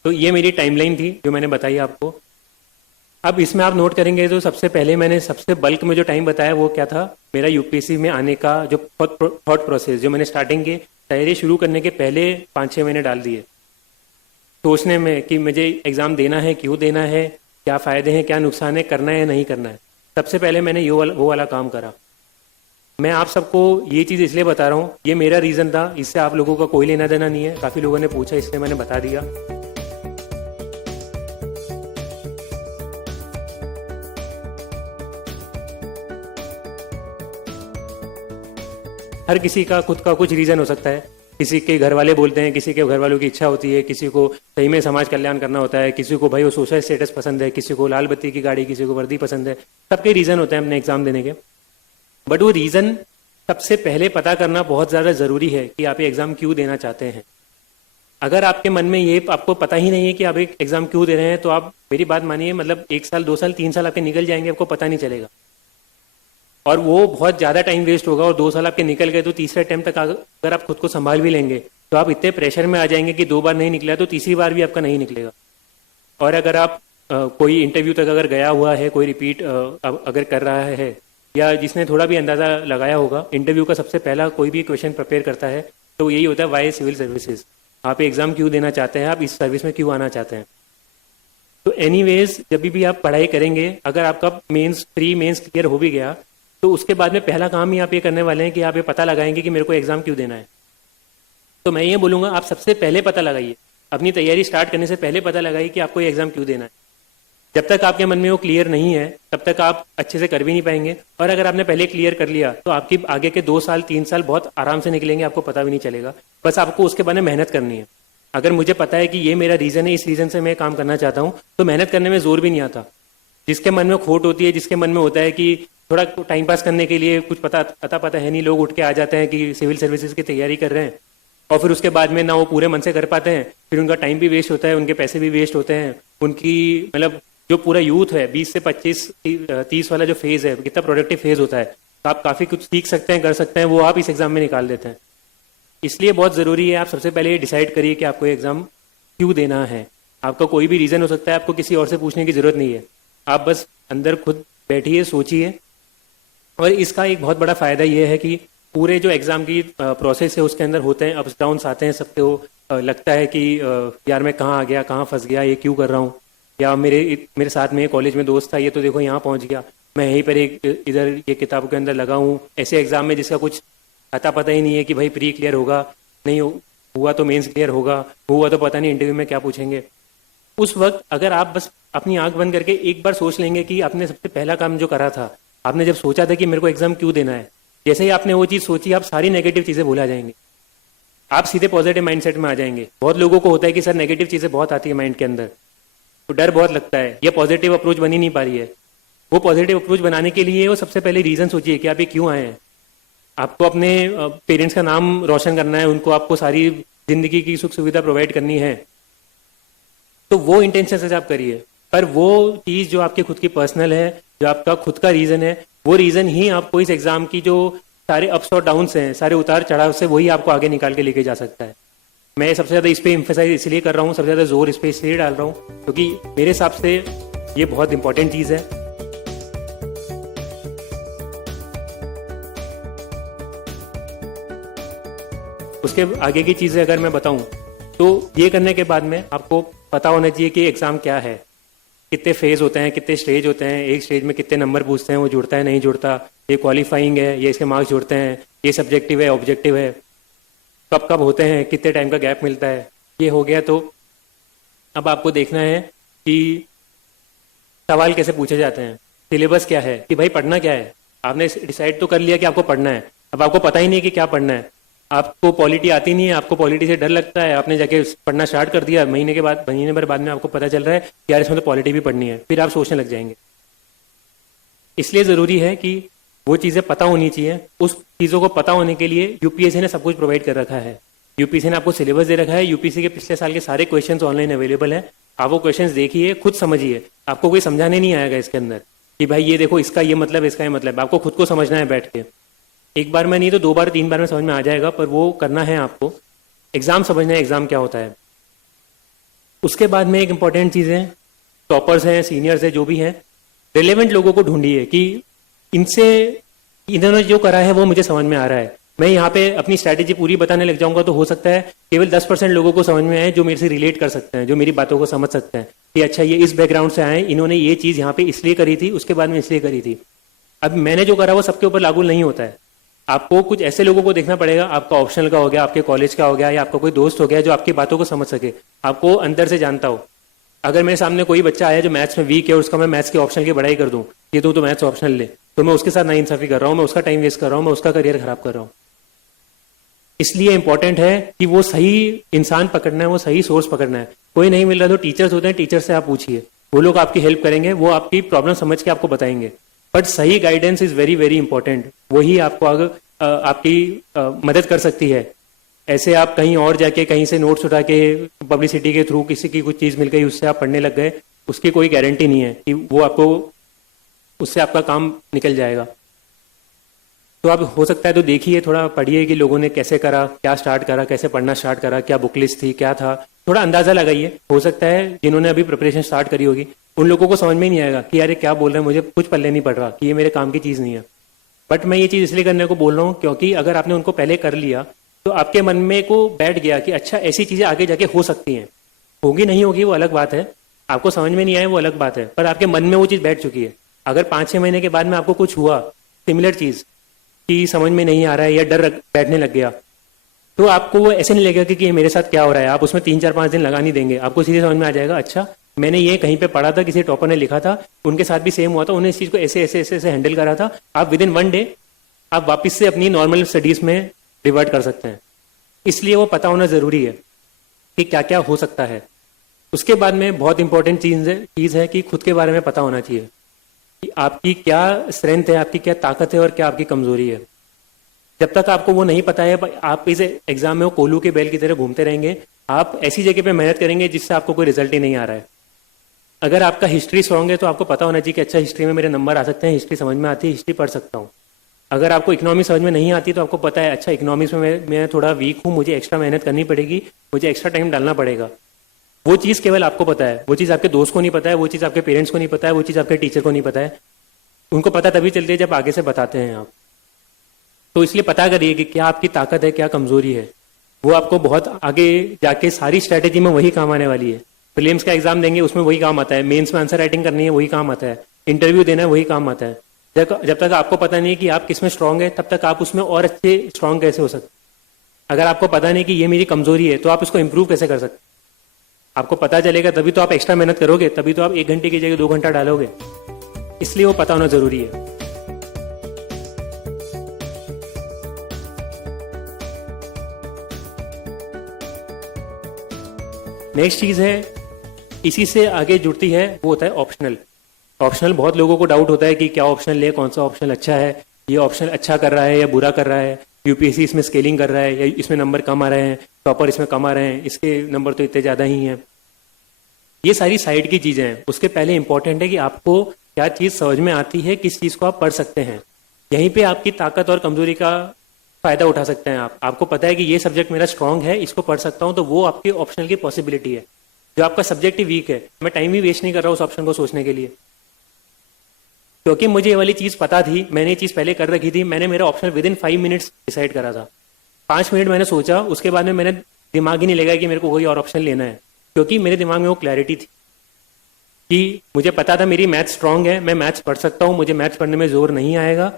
तो ये मेरी टाइमलाइन थी जो मैंने बताई आपको। अब इसमें आप नोट करेंगे तो सबसे पहले मैंने सबसे बल्क में जो टाइम बताया वो क्या था, मेरा यूपीएससी में आने का जो थॉट प्रोसेस, जो मैंने स्टार्टिंग के तैयारी शुरू करने के पहले 5-6 महीने डाल दिए सोचने में कि मुझे एग्ज़ाम देना है, क्यों देना है, क्या फ़ायदे हैं, क्या नुकसान है, करना है नहीं करना है। सबसे पहले मैंने वो वाला काम करा। मैं आप सबको ये चीज़ इसलिए बता रहा हूँ, ये मेरा रीज़न था, इससे आप लोगों का कोई लेना देना नहीं है। काफ़ी लोगों ने पूछा इसलिए मैंने बता दिया। हर किसी का खुद का कुछ रीज़न हो सकता है। किसी के घर वाले बोलते हैं, किसी के घर वालों की इच्छा होती है, किसी को सही में समाज कल्याण करना होता है, किसी को भाई वो सोशल स्टेटस पसंद है, किसी को लाल बत्ती की गाड़ी, किसी को वर्दी पसंद है। सबके रीज़न होते हैं अपने एग्ज़ाम देने के, बट वो रीज़न सबसे पहले पता करना बहुत ज़्यादा ज़रूरी है कि आप ये एग्ज़ाम क्यों देना चाहते हैं। अगर आपके मन में ये आपको पता ही नहीं है कि आप एक एग्ज़ाम क्यों दे रहे हैं, तो आप मेरी बात मानिए, मतलब 1 साल 2 साल 3 साल आपके निकल जाएंगे, आपको पता नहीं चलेगा, और वो बहुत ज़्यादा टाइम वेस्ट होगा। और 2 साल आपके निकल गए तो तीसरे अटेम्प्ट तक अगर आप खुद को संभाल भी लेंगे तो आप इतने प्रेशर में आ जाएंगे कि 2 बार नहीं निकला तो तीसरी बार भी आपका नहीं निकलेगा। और अगर आप कोई इंटरव्यू तक अगर गया हुआ है, कोई रिपीट अगर कर रहा है, या जिसने थोड़ा भी अंदाज़ा लगाया होगा, इंटरव्यू का सबसे पहला कोई भी क्वेश्चन प्रिपेयर करता है तो यही होता है, वाई सिविल सर्विसेज, आप एग्ज़ाम क्यों देना चाहते हैं, आप इस सर्विस में क्यों आना चाहते हैं। तो एनीवेज जब भी आप पढ़ाई करेंगे, अगर आपका प्री मेंस क्लियर हो भी गया तो उसके बाद में पहला काम ही आप ये करने वाले हैं कि आप ये पता लगाएंगे कि मेरे को एग्ज़ाम क्यों देना है। तो मैं ये बोलूँगा आप सबसे पहले पता लगाइए, अपनी तैयारी स्टार्ट करने से पहले पता लगाइए कि आपको ये एग्ज़ाम क्यों देना है। जब तक आपके मन में वो क्लियर नहीं है तब तक आप अच्छे से कर भी नहीं पाएंगे, और अगर आपने पहले क्लियर कर लिया तो आपकी आगे के 2 साल 3 साल बहुत आराम से निकलेंगे, आपको पता भी नहीं चलेगा। बस आपको उसके बारे में मेहनत करनी है। अगर मुझे पता है कि ये मेरा रीज़न है, इस रीज़न से मैं काम करना चाहता हूँ, तो मेहनत करने में जोर भी नहीं आता। जिसके मन में खोट होती है, जिसके मन में होता है कि थोड़ा टाइम पास करने के लिए कुछ पता है नहीं, लोग उठ के आ जाते हैं कि सिविल सर्विसेज की तैयारी कर रहे हैं, और फिर उसके बाद में ना वो पूरे मन से कर पाते हैं, फिर उनका टाइम भी वेस्ट होता है, उनके पैसे भी वेस्ट होते हैं, उनकी मतलब जो पूरा यूथ है 20 से 25-30 वाला जो फेज़ है, कितना प्रोडक्टिव फेज़ होता है, तो आप काफ़ी कुछ सीख सकते हैं, कर सकते हैं, वो आप इस एग्ज़ाम में निकाल देते हैं। इसलिए बहुत ज़रूरी है आप सबसे पहले ये डिसाइड करिए कि आपको एग्ज़ाम क्यों देना है। आपका कोई भी रीज़न हो सकता है, आपको किसी और से पूछने की ज़रूरत नहीं है, आप बस अंदर खुद बैठिए, सोचिए। और इसका एक बहुत बड़ा फ़ायदा ये है कि पूरे जो एग्ज़ाम की प्रोसेस है उसके अंदर होते हैं अप्स डाउन्स आते हैं सबको, लगता है कि यार मैं कहाँ आ गया, कहाँ फंस गया, ये क्यों कर रहा हूँ, या मेरे साथ में कॉलेज में दोस्त था, ये तो देखो यहाँ पहुँच गया, मैं यहीं पर इधर ये किताब के अंदर लगा हूँ, ऐसे एग्ज़ाम में जिसका कुछ पता ही नहीं है कि भाई प्री क्लियर होगा, नहीं हुआ तो मेंस क्लियर होगा, हुआ तो पता नहीं इंटरव्यू में क्या पूछेंगे। उस वक्त अगर आप बस अपनी आंख बंद करके एक बार सोच लेंगे कि आपने सबसे पहला काम जो करा था, आपने जब सोचा था कि मेरे को एग्जाम क्यों देना है, जैसे ही आपने वो चीज़ सोची, आप सारी नेगेटिव चीज़ें भुला जाएंगे, आप सीधे पॉजिटिव माइंडसेट में आ जाएंगे। बहुत लोगों को होता है कि सर नेगेटिव चीज़ें बहुत आती है माइंड के अंदर, तो डर बहुत लगता है, ये पॉजिटिव अप्रोच बनी नहीं पा रही है। वो पॉजिटिव अप्रोच बनाने के लिए वो सबसे पहले रीज़न सोचिए कि आप ये क्यों आए हैं। आपको अपने पेरेंट्स का नाम रोशन करना है, उनको आपको सारी जिंदगी की सुख सुविधा प्रोवाइड करनी है, तो वो इंटेंशन से आप करिए। पर वो चीज़ जो आपकी खुद की पर्सनल है, जो आपका खुद का रीज़न है, वो रीज़न ही आपको इस एग्ज़ाम की जो सारे अप्स और डाउन्स हैं, सारे उतार चढ़ाव से, वही आपको आगे निकाल के लेके जा सकता है। मैं सबसे ज़्यादा इस पर इम्फेसाइज इसलिए कर रहा हूँ, सबसे ज़्यादा जोर इस पर इसलिए डाल रहा हूँ क्योंकि मेरे हिसाब से ये बहुत इंपॉर्टेंट चीज़ है। उसके आगे की चीज़ें अगर मैं बताऊं तो ये करने के बाद में आपको पता होना चाहिए कि एग्ज़ाम क्या है, कितने फेज होते हैं, कितने स्टेज होते हैं, एक स्टेज में कितने नंबर पूछते हैं, वो जुड़ता है नहीं जुड़ता, ये क्वालिफाइंग है, ये इसके मार्क्स जुड़ते हैं, ये सब्जेक्टिव है ऑब्जेक्टिव है, कब कब होते हैं, कितने टाइम का गैप मिलता है। ये हो गया। तो अब आपको देखना है कि सवाल कैसे पूछे जाते हैं, सिलेबस क्या है, कि भाई पढ़ना क्या है। आपने डिसाइड तो कर लिया कि आपको पढ़ना है, अब आपको पता ही नहीं है कि क्या पढ़ना है। आपको पॉलिटी आती नहीं है, आपको पॉलिटी से डर लगता है, आपने जाके पढ़ना स्टार्ट कर दिया, महीने भर बाद में आपको पता चल रहा है कि यार इसमें तो पॉलिटी भी पढ़नी है, फिर आप सोचने लग जाएंगे। इसलिए ज़रूरी है कि वो चीज़ें पता होनी चाहिए। उस चीज़ों को पता होने के लिए यूपीएससी ने सब कुछ प्रोवाइड कर रखा है। यूपीएससी ने आपको सिलेबस दे रखा है, यूपीएससी के पिछले साल के सारे क्वेश्चंस ऑनलाइन अवेलेबल है। आप वो क्वेश्चंस देखिए, खुद समझिए, आपको कोई समझाने नहीं आएगा इसके अंदर कि भाई ये देखो इसका ये मतलब, इसका ये मतलब। आपको खुद को समझना है बैठ के, एक बार में नहीं तो 2 बार 3 बार में समझ में आ जाएगा, पर वो करना है आपको। एग्जाम समझना है, एग्जाम क्या होता है। उसके बाद में एक इंपॉर्टेंट चीज़ है, टॉपर्स हैं, सीनियर्स है, जो भी हैं, रिलेवेंट लोगों को ढूंढिए कि इन्होंने जो करा है वो मुझे समझ में आ रहा है। मैं यहाँ पे अपनी स्ट्रैटेजी पूरी बताने लग जाऊंगा तो हो सकता है केवल 10% लोगों को समझ में आए जो मेरे से रिलेट कर सकते हैं, जो मेरी बातों को समझ सकते हैं कि अच्छा ये इस बैकग्राउंड से आए, इन्होंने ये चीज़ यहाँ पे इसलिए करी थी, उसके बाद में इसलिए करी थी। अब मैंने जो करा वो सबके ऊपर लागू नहीं होता है। आपको कुछ ऐसे लोगों को देखना पड़ेगा, आपका ऑप्शनल का हो गया, आपके कॉलेज का हो गया, या आपका कोई दोस्त हो गया जो आपकी बातों को समझ सके, आपको अंदर से जानता हो। अगर मेरे सामने कोई बच्चा आया जो मैथ्स में वीक है और उसका मैं मैथ्स के ऑप्शनल की बढ़ाई कर दूं, ये तो मैथ्स ऑप्शनल ले, तो मैं उसके साथ नाइंसाफी कर रहा हूं, मैं उसका टाइम वेस्ट कर रहा हूं, मैं उसका करियर खराब कर रहा हूं। इसलिए इंपॉर्टेंट है कि वो सही इंसान पकड़ना है, वो सही सोर्स पकड़ना है। कोई नहीं मिल रहा तो टीचर्स होते हैं, टीचर से आप पूछिए, वो लोग आपकी हेल्प करेंगे, वो आपकी प्रॉब्लम समझ के आपको बताएंगे। बट सही guidance is very very important, वही आपको आगे आपकी मदद कर सकती है। ऐसे आप कहीं और जाके कहीं से नोट्स उठा के पब्लिसिटी के थ्रू किसी की कुछ चीज़ मिल गई उससे आप पढ़ने लग गए, उसकी कोई गारंटी नहीं है कि वो आपको उससे आपका काम निकल जाएगा। तो आप हो सकता है तो देखिए, थोड़ा पढ़िए कि लोगों ने कैसे करा, क्या स्टार्ट करा, कैसे पढ़ना स्टार्ट करा, क्या बुक लिस्ट थी, क्या था, थोड़ा अंदाजा लगाइए। हो सकता है जिन्होंने अभी प्रिपरेशन स्टार्ट करी होगी उन लोगों को समझ में ही नहीं आएगा कि यार ये क्या बोल रहे हैं, मुझे कुछ पल्ले नहीं पड़ रहा, कि ये मेरे काम की चीज़ नहीं है। बट मैं ये चीज़ इसलिए करने को बोल रहा हूँ क्योंकि अगर आपने उनको पहले कर लिया तो आपके मन में को बैठ गया कि अच्छा ऐसी चीज़ें आगे जाके हो सकती हैं। होगी नहीं होगी वो अलग बात है, आपको समझ में नहीं आए वो अलग बात है, पर आपके मन में वो चीज़ बैठ चुकी है। अगर 5-6 महीने के बाद में आपको कुछ हुआ सिमिलर चीज़ कि समझ में नहीं आ रहा है या डर बैठने लग गया, तो आपको वो ऐसे नहीं लगेगा कि ये मेरे साथ क्या हो रहा है। आप उसमें 3-4-5 दिन लगा नहीं देंगे, आपको सीधे समझ में आ जाएगा अच्छा मैंने ये कहीं पे पढ़ा था, किसी टॉपर ने लिखा था, उनके साथ भी सेम हुआ था, उन्होंने इस चीज़ को ऐसे ऐसे ऐसे ऐसे हैंडल करा था। आप विद इन 1 डे आप वापस से अपनी नॉर्मल स्टडीज में रिवर्ट कर सकते हैं। इसलिए वो पता होना ज़रूरी है कि क्या क्या हो सकता है। उसके बाद में बहुत इंपॉर्टेंट चीज़ है कि खुद के बारे में पता होना चाहिए कि आपकी क्या स्ट्रेंथ है, आपकी क्या ताकत है और क्या आपकी कमजोरी है। जब तक आपको वो नहीं पता है आप इस एग्जाम में वो कोल्हू के बैल की तरह घूमते रहेंगे, आप ऐसी जगह पे मेहनत करेंगे जिससे आपको कोई रिजल्ट ही नहीं आ रहा है। अगर आपका हिस्ट्री स्ट्रांग है तो आपको पता होना चाहिए कि अच्छा हिस्ट्री में मेरे नंबर आ सकते हैं, हिस्ट्री समझ में आती है, हिस्ट्री पढ़ सकता हूँ। अगर आपको इकोनॉमिक्स समझ में नहीं आती तो आपको पता है अच्छा इकोनॉमिक्स में मैं थोड़ा वीक हूँ, मुझे एक्स्ट्रा मेहनत करनी पड़ेगी, मुझे एक्स्ट्रा टाइम डालना पड़ेगा। वो चीज़ केवल आपको पता है, वो चीज़ आपके दोस्त को नहीं पता है, वो चीज़ आपके पेरेंट्स को नहीं पता है, वो चीज़ आपके टीचर को नहीं पता है। उनको पता तभी चलती है जब आगे से बताते हैं आप। तो इसलिए पता करिए कि क्या आपकी ताकत है, क्या कमजोरी है। वो आपको बहुत आगे जाके सारी स्ट्रैटेजी में वही काम आने वाली है। प्रीलिम्स का एग्जाम देंगे उसमें वही काम आता है, मेंस में आंसर राइटिंग करनी है वही काम आता है, इंटरव्यू देना है वही काम आता है। जब तक आपको पता नहीं कि आप किसमें स्ट्रांग है तब तक आप उसमें और अच्छे स्ट्रांग कैसे हो सकते। अगर आपको पता नहीं कि ये मेरी कमजोरी है तो आप इसको इंप्रूव कैसे कर सकते। आपको पता चलेगा तभी तो आप एक्स्ट्रा मेहनत करोगे, तभी तो आप 1 घंटे की जगह 2 घंटा डालोगे। इसलिए वो पता होना जरूरी है। नेक्स्ट चीज है इसी से आगे जुड़ती है, वो होता है ऑप्शनल। ऑप्शनल बहुत लोगों को डाउट होता है कि क्या ऑप्शनल ले, कौन सा ऑप्शनल अच्छा है, ये ऑप्शनल अच्छा कर रहा है या बुरा कर रहा है, यूपीएससी इसमें स्केलिंग कर रहा है या इसमें नंबर कम आ रहे हैं, टॉपर इसमें कम आ रहे हैं, इसके नंबर तो इतने ज्यादा ही हैं। ये सारी साइड की चीजें हैं। उसके पहले इंपॉर्टेंट है कि आपको क्या चीज समझ में आती है, किस चीज को आप पढ़ सकते हैं। यहीं पे आपकी ताकत और कमजोरी का फायदा उठा सकते हैं आप। आपको पता है कि ये सब्जेक्ट मेरा स्ट्रांग है, इसको पढ़ सकता हूं, तो वो आपके ऑप्शनल की पॉसिबिलिटी है। जो आपका सब्जेक्ट ही वीक है, मैं टाइम ही वेस्ट नहीं कर रहा हूं उस ऑप्शन को सोचने के लिए, क्योंकि मुझे ये वाली चीज पता थी, मैंने ये चीज पहले कर रखी थी, मैंने मेरा option with in 5 minutes decide करा था। 5 मिनट मैंने सोचा, उसके बाद में मैंने दिमाग ही नहीं लगा कि मेरे को कोई और ऑप्शन लेना है, क्योंकि मेरे दिमाग में वो क्लैरिटी थी कि मुझे पता था मेरी मैथ्स स्ट्रांग है, मैं मैथ्स पढ़ सकता हूँ, मुझे मैथ्स पढ़ने में जोर नहीं आएगा।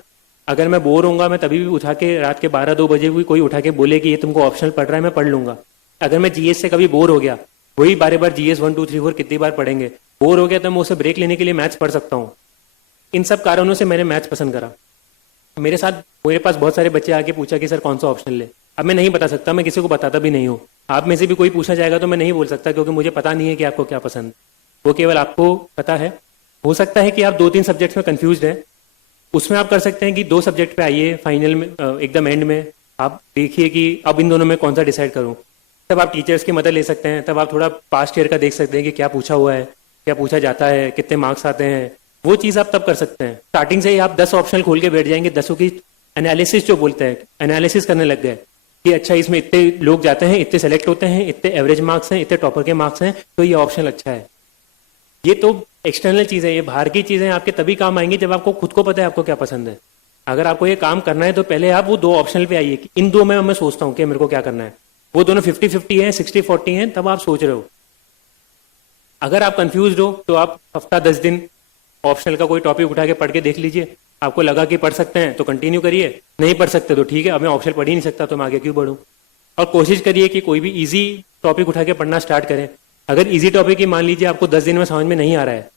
अगर मैं बोर होऊंगा मैं तभी भी उठा के रात के 12-2 बजे भी कोई उठा के बोले कि ये तुमको ऑप्शनल पढ़ रहा है, मैं पढ़ लूंगा। अगर मैं जीएस से कभी बोर हो गया, वही बार बार जीएस 1 2 3 4 कितनी बार पढ़ेंगे, बोर हो गया तो मैं उसे ब्रेक लेने के लिए मैथ्स पढ़ सकता हूँ। इन सब कारणों से मैंने मैथ्स पसंद करा। मेरे पास बहुत सारे बच्चे आके पूछा कि सर कौन सा ऑप्शन ले। अब मैं नहीं बता सकता, मैं किसी को बताता भी नहीं हूँ। आप में से भी कोई पूछा जाएगा तो मैं नहीं बोल सकता, क्योंकि मुझे पता नहीं है कि आपको क्या पसंद, वो केवल आपको पता है। हो सकता है कि आप 2-3 सब्जेक्ट्स में कंफ्यूज हैं, उसमें आप कर सकते हैं कि 2 सब्जेक्ट पे आइए, फाइनल में एकदम एंड में आप देखिए कि अब इन दोनों में कौन सा डिसाइड करूं। तब आप टीचर्स की मदद ले सकते हैं, तब आप थोड़ा पास्ट ईयर का देख सकते हैं कि क्या पूछा हुआ है, क्या पूछा जाता है, कितने मार्क्स आते हैं, वो चीज़ आप तब कर सकते हैं। स्टार्टिंग से ही आप 10 ऑप्शन खोल के बैठ जाएंगे, 10 की एनालिसिस जो बोलते हैं, एनालिसिस करने लग गए कि अच्छा इसमें इतने लोग जाते हैं, इतने सेलेक्ट होते हैं, इतने एवरेज मार्क्स हैं, इतने टॉपर के मार्क्स हैं, तो ये ऑप्शन अच्छा है। ये तो एक्सटर्नल चीज़ है, ये बाहर की चीज़ें आपके तभी काम आएंगी जब आपको खुद को पता है आपको क्या पसंद है। अगर आपको ये काम करना है तो पहले आप वो 2 ऑप्शनल पे आइए कि इन 2 में मैं सोचता हूँ कि मेरे को क्या करना है। वो दोनों 50-50 है, 60-40 है, तब आप सोच रहे हो। अगर आप कंफ्यूज हो तो आप हफ्ता 10 दिन ऑप्शनल का कोई टॉपिक उठा के पढ़ के देख लीजिए। आपको लगा कि पढ़ सकते हैं तो कंटिन्यू करिए, नहीं पढ़ सकते तो ठीक है, अब मैं ऑप्शनल पढ़ ही नहीं सकता तो मैं आगे क्यों बढ़ूँ। और कोशिश करिए कि कोई भी ईजी टॉपिक उठा के पढ़ना स्टार्ट करें। अगर ईजी टॉपिक ही मान लीजिए आपको 10 दिन में समझ में नहीं आ रहा है,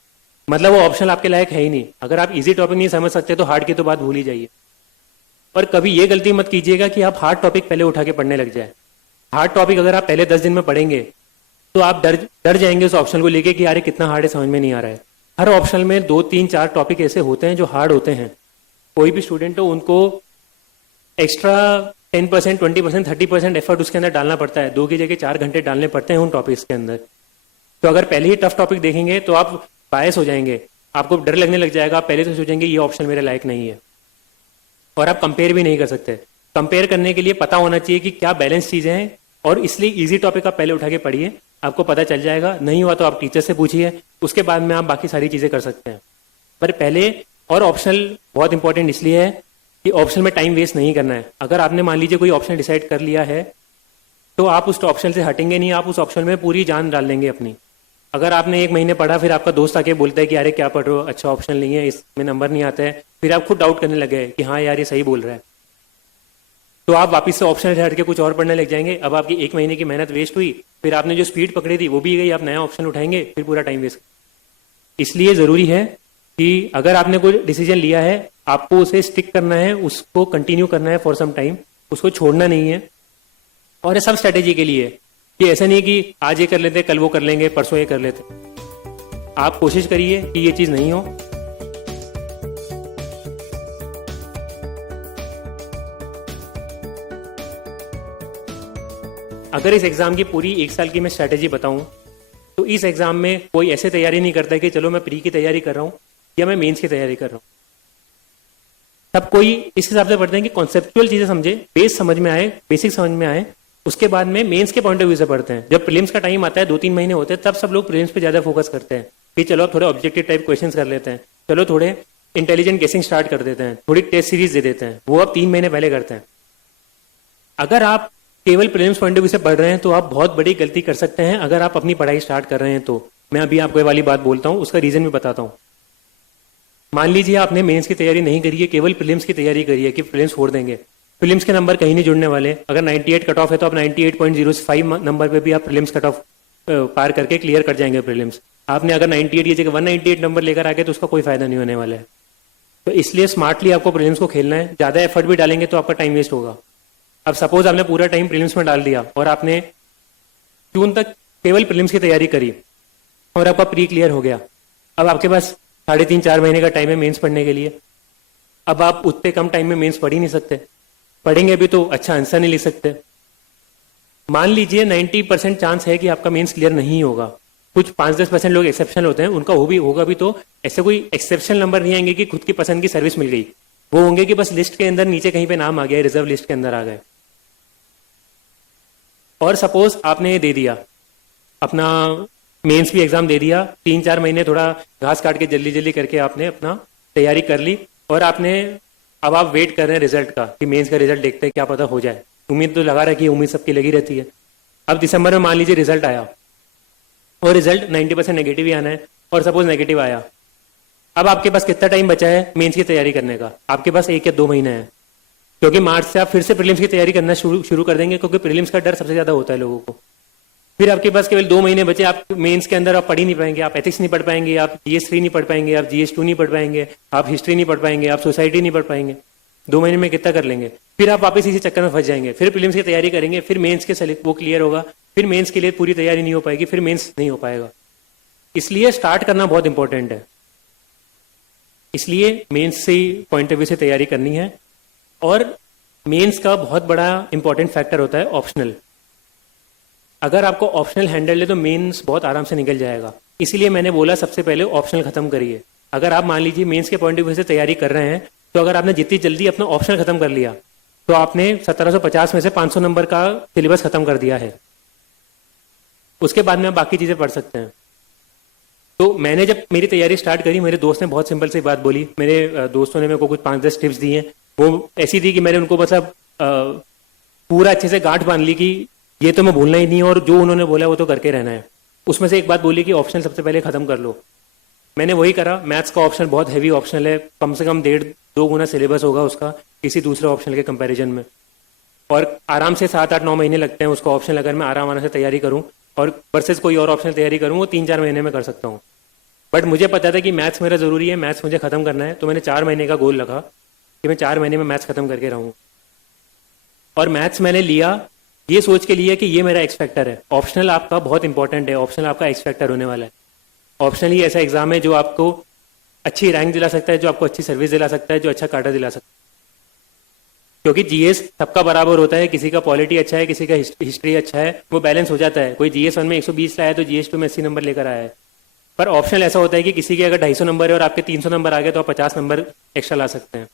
मतलब वो ऑप्शनल आपके लायक है ही नहीं। अगर आप इजी टॉपिक नहीं समझ सकते तो हार्ड की तो बात भूल ही जाइए। और कभी ये गलती मत कीजिएगा कि आप हार्ड टॉपिक पहले उठा के पढ़ने लग जाए। हार्ड टॉपिक अगर आप पहले 10 दिन में पढ़ेंगे तो आप डर जाएंगे उस ऑप्शन को लेके कि यार कितना हार्ड है, समझ में नहीं आ रहा है। हर ऑप्शन में 2-3-4 टॉपिक ऐसे होते हैं जो हार्ड होते हैं। कोई भी स्टूडेंट हो उनको एक्स्ट्रा 10%, 20%, 30% एफर्ट उसके अंदर डालना पड़ता है। 2 की जगह 4 घंटे डालने पड़ते हैं उन टॉपिक्स के अंदर। तो अगर पहले ही टफ टॉपिक देखेंगे तो आप बायस हो जाएंगे, आपको डर लगने लग जाएगा, आप पहले से सोचेंगे ये ऑप्शन मेरे लायक नहीं है। और आप कंपेयर भी नहीं कर सकते। कंपेयर करने के लिए पता होना चाहिए कि क्या बैलेंस चीजें हैं, और इसलिए इजी टॉपिक आप पहले उठा के पढ़िए, आपको पता चल जाएगा। नहीं हुआ तो आप टीचर से पूछिए, उसके बाद में आप बाकी सारी चीजें कर सकते हैं। पर पहले, और ऑप्शनल बहुत इंपॉर्टेंट इसलिए है कि ऑप्शनल में टाइम वेस्ट नहीं करना है। अगर आपने मान लीजिए कोई ऑप्शन डिसाइड कर लिया है तो आप उस ऑप्शन से हटेंगे नहीं, आप उस ऑप्शन में पूरी जान डाल लेंगे अपनी। अगर आपने 1 महीने पढ़ा, फिर आपका दोस्त आके बोलता है कि अरे क्या पढ़ रहे हो, अच्छा ऑप्शन नहीं है, इसमें नंबर नहीं आता है, फिर आप खुद डाउट करने लगे कि हाँ यार ये सही बोल रहा है, तो आप वापस से ऑप्शन हट के कुछ और पढ़ने लग जाएंगे। अब आपकी 1 महीने की मेहनत वेस्ट हुई, फिर आपने जो स्पीड पकड़ी थी वो भी गई, आप नया ऑप्शन उठाएंगे, फिर पूरा टाइम वेस्ट। इसलिए जरूरी है कि अगर आपने कोई डिसीजन लिया है आपको उसे स्टिक करना है, उसको कंटिन्यू करना है फॉर सम टाइम, उसको छोड़ना नहीं है। और ये सब स्ट्रेटेजी के लिए, कि ऐसा नहीं कि आज ये कर लेते कल वो कर लेंगे, परसों ये कर लेते। आप कोशिश करिए कि ये चीज नहीं हो। अगर इस एग्जाम की पूरी 1 साल की मैं स्ट्रेटेजी बताऊं तो इस एग्जाम में कोई ऐसे तैयारी नहीं करता कि चलो मैं प्री की तैयारी कर रहा हूं या मैं मेंस की तैयारी कर रहा हूं। सब कोई इस हिसाब से पढ़ते हैं कि कॉन्सेप्चुअल चीजें समझे, बेस समझ में आए, बेसिक समझ में आए, उसके बाद में मेंस के पॉइंट ऑफ व्यू से पढ़ते हैं। जब प्रीलिम्स का टाइम आता है, 2-3 महीने होते हैं, तब सब लोग प्रीलिम्स पे ज्यादा फोकस करते हैं कि चलो थोड़े ऑब्जेक्टिव टाइप क्वेश्चंस कर लेते हैं, चलो थोड़े इंटेलिजेंट गेसिंग स्टार्ट कर देते हैं, थोड़ी टेस्ट सीरीज दे देते हैं, वो आप 3 महीने पहले करते हैं। अगर आप केवल प्रीलिम्स पॉइंट ऑफ व्यू से पढ़ रहे हैं तो आप बहुत बड़ी गलती कर सकते हैं। अगर आप अपनी पढ़ाई स्टार्ट कर रहे हैं तो मैं अभी आपको ये वाली बात बोलता हूं, उसका रीजन भी बताता हूं। मान लीजिए आपने मेंस की तैयारी नहीं करी है, केवल प्रीलिम्स की तैयारी करी है कि प्रीलिम्स छोड़ देंगे, प्रीलिम्स के नंबर कहीं नहीं जुड़ने वाले। अगर 98 कट ऑफ है तो आप 98.05 नंबर पे भी आप प्रीलिम्स कट ऑफ पार करके क्लियर कर जाएंगे प्रीलिम्स। आपने अगर 98 की जगह 198 नंबर लेकर आ गए तो उसका कोई फायदा नहीं होने वाला है। तो इसलिए स्मार्टली आपको प्रीलिम्स को खेलना है। ज्यादा एफर्ट भी डालेंगे तो आपका टाइम वेस्ट होगा। अब सपोज आपने पूरा टाइम प्रीलिम्स में डाल दिया और आपने जून तक केवल प्रीलिम्स की तैयारी करी और आपका प्री क्लियर हो गया। अब आपके पास 3.5-4 महीने का टाइम है मेंस पढ़ने के लिए। अब आप उतने कम टाइम में मेंस पढ़ ही नहीं सकते, पढ़ेंगे भी तो अच्छा आंसर नहीं लिख सकते। मान लीजिए 90% चांस है कि आपका मेंस क्लियर नहीं होगा। कुछ 5-10% लोग एक्सेप्शनल होते हैं, उनका होगा भी तो ऐसे कोई एक्सेप्शनल नंबर नहीं आएंगे कि खुद की पसंद की सर्विस मिल गई। वो होंगे कि बस लिस्ट के अंदर नीचे कहीं पे नाम आ गया, रिजर्व लिस्ट के अंदर आ गए। और सपोज आपने ये दे दिया, अपना मेंस भी एग्जाम दे दिया, 3-4 महीने थोड़ा घास काट के जल्दी जल्दी करके आपने अपना तैयारी कर ली और अब आप वेट कर रहे हैं रिजल्ट का कि मेंस का रिजल्ट देखते हैं क्या पता हो जाए। उम्मीद तो लगा रखी है, उम्मीद सबकी लगी रहती है। अब दिसंबर में मान लीजिए रिजल्ट आया और रिजल्ट 90% नेगेटिव ही आना है, और सपोज नेगेटिव आया, अब आपके पास कितना टाइम बचा है मेंस की तैयारी करने का? आपके पास 1 या 2 महीने हैं, क्योंकि मार्च से आप फिर से प्रीलिम्स की तैयारी करना शुरू कर देंगे, क्योंकि प्रीलिम्स का डर सबसे ज्यादा होता है लोगों को। फिर आपके पास केवल 2 महीने बचे, आप मेंस के अंदर आप पढ़ ही नहीं पाएंगे, आप एथिक्स नहीं पढ़ पाएंगे, आप GS3 नहीं पढ़ पाएंगे, आप GS2 नहीं पढ़ पाएंगे, आप हिस्ट्री नहीं पढ़ पाएंगे, आप सोसाइटी नहीं पढ़ पाएंगे। 2 महीने में कितना कर लेंगे? फिर आप वापस इसी चक्कर में फंस जाएंगे, फिर प्रीलिम्स की तैयारी करेंगे, फिर मेंस के वो क्लियर होगा, फिर मेंस के लिए पूरी तैयारी नहीं हो पाएगी, फिर मेंस नहीं हो पाएगा। इसलिए स्टार्ट करना बहुत इंपॉर्टेंट है। इसलिए मेंस से पॉइंट ऑफ व्यू से तैयारी करनी है। और मेंस का बहुत बड़ा इंपॉर्टेंट फैक्टर होता है ऑप्शनल। अगर आपको ऑप्शनल हैंडल है तो मेंस बहुत आराम से निकल जाएगा। इसीलिए मैंने बोला सबसे पहले ऑप्शनल खत्म करिए। अगर आप मान लीजिए मेंस के पॉइंट ऑफ व्यू से तैयारी कर रहे हैं, तो अगर आपने जितनी जल्दी अपना ऑप्शनल खत्म कर लिया तो आपने 1750 में से 500 नंबर का सिलेबस खत्म कर दिया है। उसके बाद में आप बाकी चीजें पढ़ सकते हैं। तो मैंने जब मेरी तैयारी स्टार्ट करी, मेरे दोस्त ने बहुत सिंपल सी बात बोली। मेरे दोस्तों ने मेरे को कुछ 5-10 टिप्स दी हैं। वो ऐसी थी कि मैंने उनको मतलब पूरा अच्छे से गांठ बांध ली कि ये तो मैं भूलना ही नहीं है, और जो उन्होंने बोला वो तो करके रहना है। उसमें से एक बात बोली कि ऑप्शनल सबसे पहले खत्म कर लो। मैंने वही करा। मैथ्स का ऑप्शनल बहुत हैवी ऑप्शनल है, कम से कम 1.5-2 गुना सिलेबस होगा उसका किसी दूसरे ऑप्शनल के कंपैरिजन में, और आराम से 7-8-9 महीने लगते हैं उसका ऑप्शनल। अगर मैं आराम से तैयारी करूं और वर्सेस कोई और ऑप्शनल तैयारी करूं, वो 3-4 महीने में कर सकता हूं। बट मुझे पता था कि मैथ्स मेरा जरूरी है, मैथ्स मुझे खत्म करना है, तो मैंने 4 महीने का गोल रखा कि मैं 4 महीने में मैथ्स खत्म करके रहूं। और मैथ्स मैंने लिया ये सोच के लिए कि ये मेरा एक्स फैक्टर है। ऑप्शनल आपका बहुत इंपॉर्टेंट है, ऑप्शनल आपका एक्स फैक्टर होने वाला है। ऑप्शनल ही ऐसा एग्जाम है जो आपको अच्छी रैंक दिला सकता है, जो आपको अच्छी सर्विस दिला सकता है, जो अच्छा काटा दिला सकता है। क्योंकि जीएस सबका बराबर होता है, किसी का पॉलिटी अच्छा है, किसी का हिस्ट्री अच्छा है, वो बैलेंस हो जाता है। कोई GS1 में 120 लाया तो GS2 में 80 नंबर लेकर आया है। पर ऑप्शनल ऐसा होता है कि किसी के अगर 250 नंबर है और आपके 300 नंबर आ गए तो आप 50 नंबर एक्स्ट्रा ला सकते हैं।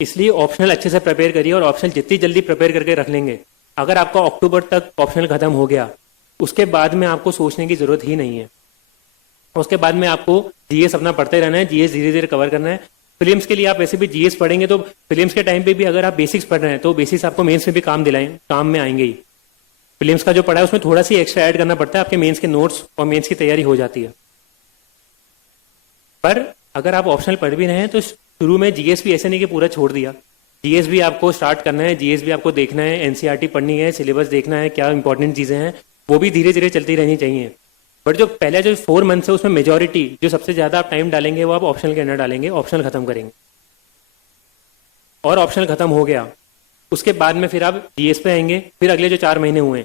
इसलिए ऑप्शनल अच्छे से प्रिपेयर करिए, और ऑप्शनल जितनी जल्दी प्रिपेयर करके रख लेंगे, अगर आपका अक्टूबर तक ऑप्शनल खत्म हो गया, उसके बाद में आपको सोचने की जरूरत ही नहीं है। उसके बाद में आपको जीएस अपना पढ़ते रहना है, जीएस धीरे धीरे कवर करना है। फिल्म्स के लिए आप वैसे भी जीएस पढ़ेंगे तो फिल्म्स के टाइम पे भी अगर आप बेसिक्स पढ़ रहे हैं तो बेसिक्स आपको मेंस में भी काम में आएंगे ही। फिल्म्स का जो पढ़ा है उसमें थोड़ा सी एक्स्ट्रा ऐड करना पड़ता है, आपके मेंस के नोट्स और मेंस की तैयारी हो जाती है। पर अगर आप ऑप्शनल पढ़ भी रहे हैं तो शुरू में जीएस भी ऐसे नहीं कि पूरा छोड़ दिया। जीएस भी आपको स्टार्ट करना है, जीएस भी आपको देखना है, एनसीईआरटी पढ़नी है, सिलेबस देखना है, क्या इंपॉर्टेंट चीजें हैं वो भी धीरे धीरे चलती रहनी चाहिए। बट जो पहले जो 4 मंथ्स है उसमें मेजोरिटी जो सबसे ज्यादा आप टाइम डालेंगे वो आप ऑप्शनल के अंदर डालेंगे, ऑप्शनल खत्म करेंगे। और ऑप्शनल खत्म हो गया उसके बाद में फिर आप जीएस पे आएंगे। फिर अगले जो 4 महीने हुए,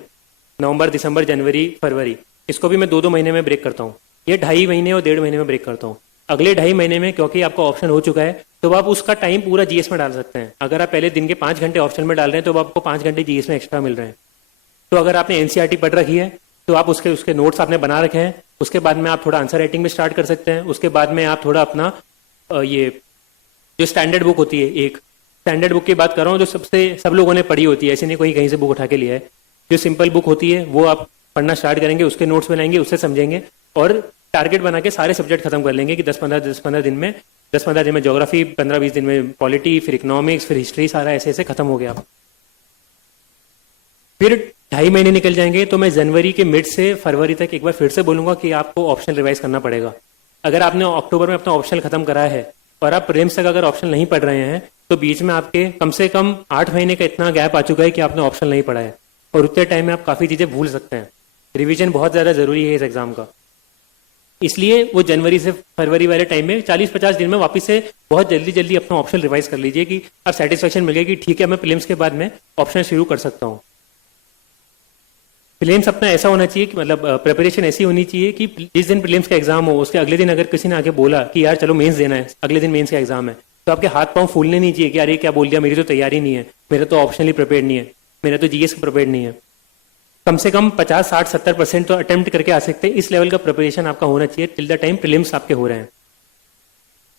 नवंबर, दिसंबर, जनवरी, फरवरी, इसको भी मैं 2-2 महीने में ब्रेक करता हूँ। ये 2.5 महीने और 1.5 महीने में ब्रेक करता हूँ। अगले 2.5 महीने में क्योंकि आपका ऑप्शन हो चुका है तो आप उसका टाइम पूरा जीएस में डाल सकते हैं। अगर आप पहले दिन के 5 घंटे ऑप्शन में डाल रहे हैं तो आपको 5 घंटे जीएस में एक्स्ट्रा मिल रहे हैं। तो अगर आपने एनसीईआरटी पढ़ रखी है तो आप उसके नोट्स आपने बना रखे हैं, उसके बाद में आप थोड़ा आंसर राइटिंग में स्टार्ट कर सकते हैं। उसके बाद में आप थोड़ा अपना ये जो स्टैंडर्ड बुक होती है, एक स्टैंडर्ड बुक की बात कर रहा हूँ जो सब लोगों ने पढ़ी होती है, ऐसे नहीं कोई कहीं से बुक उठा के लिया है। जो सिंपल बुक होती है वो आप पढ़ना स्टार्ट करेंगे, उसके नोट्स बनाएंगे, उससे समझेंगे और टारगेट बना के सारे सब्जेक्ट खत्म कर लेंगे कि 10-15 दिन में 10-15 दिन में ज्योग्राफी, 15-20 दिन में पॉलिटी, फिर इकोनॉमिक्स, फिर हिस्ट्री, सारा ऐसे ऐसे खत्म हो गया। फिर 2.5 महीने निकल जाएंगे तो मैं जनवरी के मिड से फरवरी तक एक बार फिर से बोलूंगा कि आपको ऑप्शनल रिवाइज करना पड़ेगा। अगर आपने अक्टूबर में अपना ऑप्शनल खत्म करा है और आप प्रीलिम्स तक अगर ऑप्शनल नहीं पढ़ रहे हैं तो बीच में आपके कम से कम 8 महीने का इतना गैप आ चुका है कि आपने ऑप्शनल नहीं पढ़ा है, और उतने टाइम में आप काफी चीजें भूल सकते हैं। रिवीजन बहुत ज्यादा जरूरी है इस एग्जाम का। इसलिए वो जनवरी से फरवरी वाले टाइम में 40-50 दिन में वापस से बहुत जल्दी जल्दी अपना ऑप्शन रिवाइज कर लीजिए कि आप सेटिस्फेक्शन मिल गया कि ठीक है मैं प्रीलिम्स के बाद में ऑप्शन शुरू कर सकता हूँ। प्रीलिम्स अपना ऐसा होना चाहिए कि मतलब प्रिपरेशन ऐसी होनी चाहिए कि जिस दिन प्रीलिम्स का एग्जाम हो उसके अगले दिन अगर किसी ने आके बोला कि यार चलो मेंस देना है, अगले दिन मेंस का एग्जाम है, तो आपके हाथ पांव फूलने नहीं चाहिए कि अरे क्या बोल दिया, मेरी तो तैयारी नहीं है, मेरा तो ऑप्शनली प्रिपेयर नहीं है, मेरा तो जीएस प्रिपेयर नहीं है। कम से कम 50-60-70% तो अटेम्प्ट करके आ सकते हैं। इस लेवल का प्रिपरेशन आपका होना चाहिए टिल द टाइम प्रीलिम्स आपके हो रहे हैं।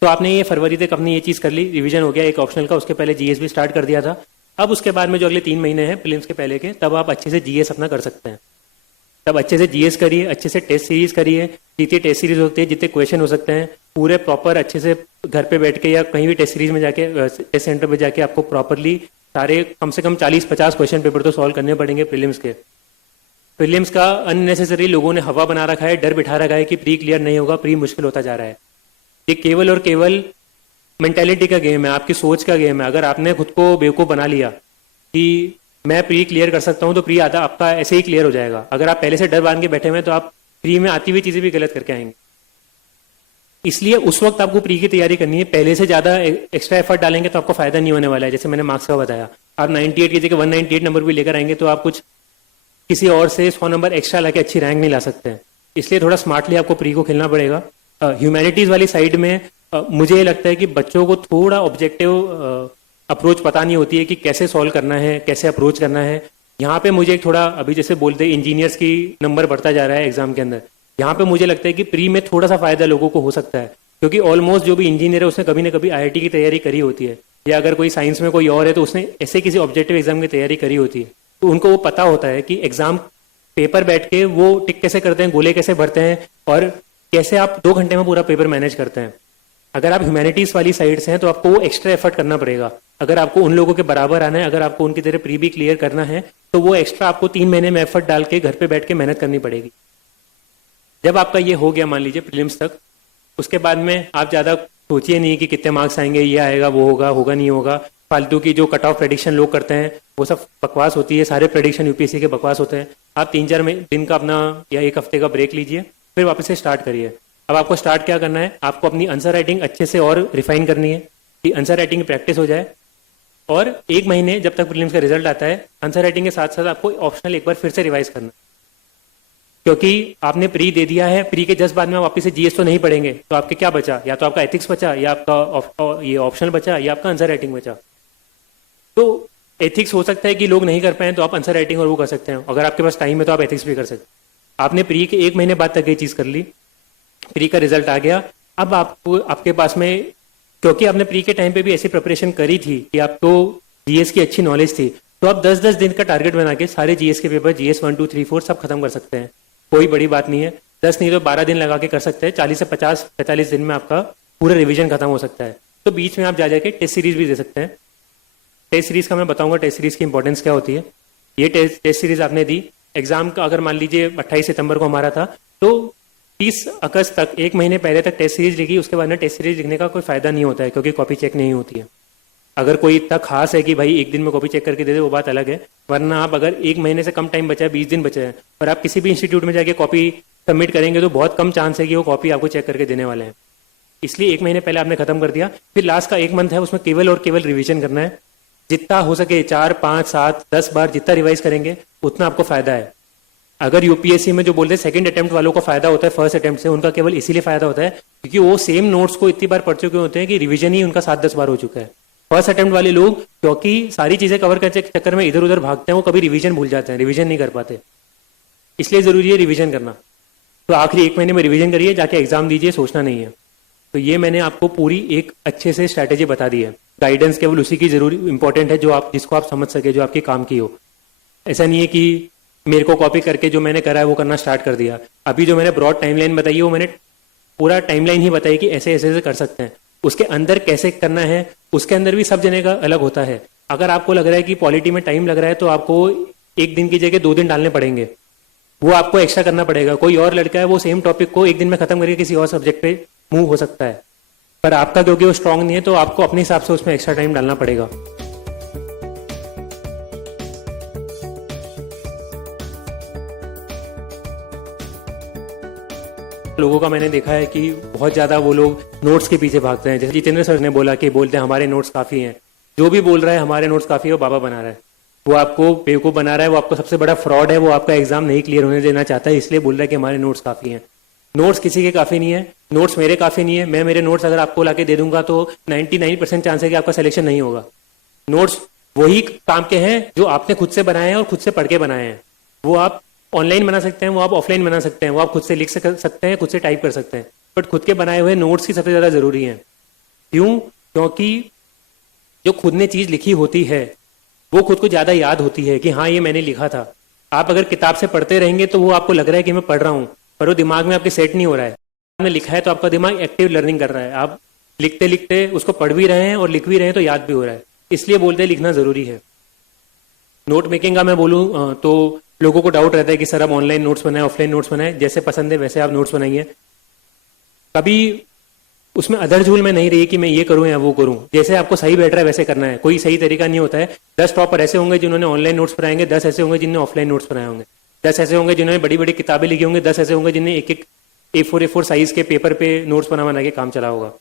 तो आपने ये फरवरी तक अपनी ये चीज कर ली, रिवीजन हो गया एक ऑप्शनल का, उसके पहले जीएस भी स्टार्ट कर दिया था। अब उसके बाद में जो अगले 3 महीने हैं प्रीलिम्स के पहले के, तब आप अच्छे से जीएस अपना कर सकते हैं। तब अच्छे से जीएस करिए, अच्छे से टेस्ट सीरीज करिए, जितनी टेस्ट सीरीज होती है, जितने क्वेश्चन हो सकते हैं पूरे प्रॉपर अच्छे से घर पे बैठ के या कहीं भी टेस्ट सीरीज में जाके टेस्ट सेंटर पे जाके आपको प्रॉपरली सारे कम से कम 40-50 क्वेश्चन पेपर तो सॉल्व करने पड़ेंगे प्रीलिम्स के। प्रीलिम्स का अननेसेसरी लोगों ने हवा बना रखा है, डर बिठा रखा है कि प्री क्लियर नहीं होगा, प्री मुश्किल होता जा रहा है। ये केवल और केवल मेंटेलिटी का गेम है, आपकी सोच का गेम है। अगर आपने खुद को बेवकूफ़ बना लिया कि मैं प्री क्लियर कर सकता हूँ तो प्री आधा आपका ऐसे ही क्लियर हो जाएगा। अगर आप पहले से डर बांध के बैठे हुए हैं तो आप प्री में आती हुई चीज़ें भी गलत करके आएंगे। इसलिए उस वक्त आपको प्री की तैयारी करनी है, पहले से ज़्यादा एक्स्ट्रा एफर्ट डालेंगे तो आपको फायदा नहीं होने वाला है। जैसे मैंने मार्क्स का बताया, आप 98 की जगह 198 नंबर भी लेकर आएंगे तो आप कुछ किसी और से 100 नंबर एक्स्ट्रा लाके अच्छी रैंक नहीं ला सकते हैं। इसलिए थोड़ा स्मार्टली आपको प्री को खेलना पड़ेगा। ह्यूमैनिटीज़ वाली साइड में मुझे ये लगता है कि बच्चों को थोड़ा ऑब्जेक्टिव अप्रोच पता नहीं होती है कि कैसे सॉल्व करना है, कैसे अप्रोच करना है। यहाँ पे मुझे एक थोड़ा, अभी जैसे बोलते हैं इंजीनियर्स की नंबर बढ़ता जा रहा है एग्जाम के अंदर, यहाँ पे मुझे लगता है कि प्री में थोड़ा सा फायदा लोगों को हो सकता है, क्योंकि ऑलमोस्ट जो भी इंजीनियर है उसने कभी ना कभी आईआईटी की तैयारी करी होती है, या अगर कोई साइंस में कोई और है तो उसने ऐसे किसी ऑब्जेक्टिव एग्जाम की तैयारी करी होती है। तो उनको वो पता होता है कि एग्जाम पेपर बैठ के वो टिक कैसे करते हैं, गोले कैसे भरते हैं, और कैसे आप 2 घंटे में पूरा पेपर मैनेज करते हैं। अगर आप ह्यूमैनिटीज वाली साइड से हैं तो आपको वो एक्स्ट्रा एफर्ट करना पड़ेगा। अगर आपको उन लोगों के बराबर आना है, अगर आपको उनकी तरह प्री भी क्लियर करना है, तो वो एक्स्ट्रा आपको 3 महीने में एफर्ट डाल के घर पे बैठ के मेहनत करनी पड़ेगी। जब आपका ये हो गया मान लीजिए प्रीलिम्स तक, उसके बाद में आप ज़्यादा सोचिए नहीं कि कितने मार्क्स आएंगे, ये आएगा, वो होगा, होगा नहीं होगा। फालतू की जो कट ऑफ प्रेडिक्शन लोग करते हैं वो सब बकवास होती है। सारे प्रेडिक्शन यूपीएससी के बकवास होते हैं। आप 3-4 दिन का अपना या 1 हफ्ते का ब्रेक लीजिए, फिर वापस से स्टार्ट करिए। अब आपको स्टार्ट क्या करना है, आपको अपनी आंसर राइटिंग अच्छे से और रिफाइन करनी है कि आंसर राइटिंग की प्रैक्टिस हो जाए। और 1 महीने जब तक प्रीलिम्स का रिजल्ट आता है, आंसर राइटिंग के साथ साथ आपको ऑप्शनल एक बार फिर से रिवाइज करना, क्योंकि आपने प्री दे दिया है। प्री के 10 बाद में वापस से जीएस तो नहीं पढ़ेंगे, तो आपके क्या बचा, या तो आपका एथिक्स बचा, या आपका ये ऑप्शनल बचा, या आपका आंसर राइटिंग बचा। तो एथिक्स हो सकता है कि लोग नहीं कर पाए तो आप आंसर राइटिंग और वो कर सकते हैं। अगर आपके पास टाइम है तो आप एथिक्स भी कर सकते हैं। आपने प्री के 1 महीने बाद तक ये चीज़ कर ली, प्री का रिजल्ट आ गया। अब आपको आपके पास में, क्योंकि आपने प्री के टाइम पे भी ऐसी प्रिपरेशन करी थी कि आपको जीएस की अच्छी नॉलेज थी, तो आप 10-10 दिन का टारगेट बना के सारे जीएस के पेपर, जीएस 1, 2, 3, 4 सब खत्म कर सकते हैं। कोई बड़ी बात नहीं है। 10 नहीं तो 12 दिन लगा के कर सकते हैं। 40 से 50-45 दिन में आपका पूरा रिवीजन खत्म हो सकता है। तो बीच में आप जा जाके टेस्ट सीरीज भी दे सकते हैं। टेस्ट सीरीज का मैं बताऊंगा टेस्ट सीरीज की इंपॉर्टेंस क्या होती है। ये टेस्ट सीरीज आपने दी, एग्जाम का अगर मान लीजिए 28 सितंबर को हमारा था, तो 30 अगस्त तक, 1 महीने पहले तक टेस्ट सीरीज लिखी। उसके बाद में टेस्ट सीरीज लिखने का कोई फायदा नहीं होता है, क्योंकि कॉपी चेक नहीं होती है। अगर कोई इतना खास है कि भाई 1 दिन में कॉपी चेक करके दे दे, वो बात अलग है। वरना आप अगर 1 महीने से कम टाइम बचा है, 20 दिन बचे हैं, और आप किसी भी इंस्टीट्यूट में जाके कॉपी सबमिट करेंगे तो बहुत कम चांस है कि वो कॉपी आपको चेक करके देने वाले हैं। इसलिए 1 महीने पहले आपने खत्म कर दिया। फिर लास्ट का 1 मंथ है, उसमें केवल और केवल रिविजन करना है। जितना हो सके 4, 5, 7, 10 बार जितना रिवाइज करेंगे उतना आपको फायदा है। अगर यूपीएससी में जो बोलते हैं सेकंड अटेम्प्ट वालों को फायदा होता है फर्स्ट अटेम्प्ट से, उनका केवल इसीलिए फायदा होता है क्योंकि वो सेम नोट्स को इतनी बार पढ़ चुके होते हैं कि रिवीजन ही उनका 7-10 बार हो चुका है। फर्स्ट अटेम्प्ट वाले लोग क्योंकि सारी चीजें कवर करने के चक्कर में इधर उधर भागते हैं, वो कभी रिवीजन भूल जाते हैं, रिवीजन नहीं कर पाते। इसलिए जरूरी है रिवीजन करना। तो आखिरी 1 महीने में रिवीजन करिए, जाके एग्जाम दीजिए, सोचना नहीं है। तो ये मैंने आपको पूरी एक अच्छे से स्ट्रैटेजी बता दी है। गाइडेंस केवल उसी की जरूरी इंपॉर्टेंट है जो आप, जिसको आप समझ सके, जो आपके काम की हो। ऐसा नहीं है कि मेरे को कॉपी करके जो मैंने करा है वो करना स्टार्ट कर दिया। अभी जो मैंने ब्रॉड टाइमलाइन बताई है वो मैंने पूरा टाइमलाइन ही बताई कि ऐसे ऐसे कर सकते हैं। उसके अंदर कैसे करना है, उसके अंदर भी सब जने का अलग होता है। अगर आपको लग रहा है कि पॉलिटी में टाइम लग रहा है तो आपको 1 दिन की जगह 2 दिन डालने पड़ेंगे, वो आपको एक्स्ट्रा करना पड़ेगा। कोई और लड़का है वो सेम टॉपिक को 1 दिन में खत्म करके किसी और सब्जेक्ट पे मूव हो सकता है, पर आपका क्योंकि वो स्ट्रांग नहीं है तो आपको अपने हिसाब से उसमें एक्स्ट्रा टाइम डालना पड़ेगा। लोगों का मैंने देखा है कि बहुत ज्यादा वो लोग नोट्स के पीछे भागते हैं। जैसे जितेंद्र सर ने बोला कि बोलते हैं हमारे नोट्स काफी हैं। जो भी बोल रहा है हमारे नोट्स काफी है, वो बाबा बना रहा है, वो आपको बेवकूफ बना रहा है, वो आपको सबसे बड़ा फ्रॉड है। वो आपका एग्जाम नहीं क्लियर होने देना चाहता है, इसलिए बोल रहा है कि हमारे नोट्स काफी हैं। नोट्स किसी के काफी नहीं है, नोट्स मेरे काफी नहीं है। मैं मेरे नोट्स अगर आपको लाके दे दूंगा तो 99% चांस है कि आपका सिलेक्शन नहीं होगा। नोट्स वही काम के हैं जो आपने खुद से बनाए हैं और खुद से पढ़ के बनाए हैं। वो आप ऑनलाइन बना सकते हैं, वो आप ऑफलाइन बना सकते हैं, वो आप खुद से लिख सकते हैं, खुद से टाइप कर सकते हैं, बट खुद के बनाए हुए नोट्स ही सबसे ज्यादा जरूरी है। क्यों? क्योंकि जो खुद ने चीज लिखी होती है वो खुद को ज्यादा याद होती है कि हाँ ये मैंने लिखा था। आप अगर किताब से पढ़ते रहेंगे तो वो आपको लग रहा है कि मैं पढ़ रहा हूँ, पर वो दिमाग में आपके सेट नहीं हो रहा है। आपने लिखा है तो आपका दिमाग एक्टिव लर्निंग कर रहा है, आप लिखते लिखते उसको पढ़ भी रहे हैं और लिख भी रहे हैं तो याद भी हो रहा है। इसलिए बोलते हैं लिखना ज़रूरी है। नोट मेकिंग का मैं बोलूँ तो लोगों को डाउट रहता है कि सर आप ऑनलाइन नोट्स बनाए, ऑफलाइन नोट्स बनाए, जैसे पसंद है वैसे आप नोट्स बनाइए। कभी उसमें अधर झूल में नहीं रही कि मैं ये करूं या वो करूं, जैसे आपको सही बैठ रहा है वैसे करना है, कोई सही तरीका नहीं होता है। 10 टॉपर ऐसे होंगे जिन्होंने ऑनलाइन नोट्स बनाएंगे, 10 ऐसे होंगे जिन्होंने ऑफलाइन नोट्स बनाए होंगे, 10 ऐसे होंगे जिन्होंने बड़ी बड़ी किताबें लिखी होंगे, 10 ऐसे होंगे जिन्हें एक एक A4 साइज के पेपर पे नोट्स बना के काम चला होगा,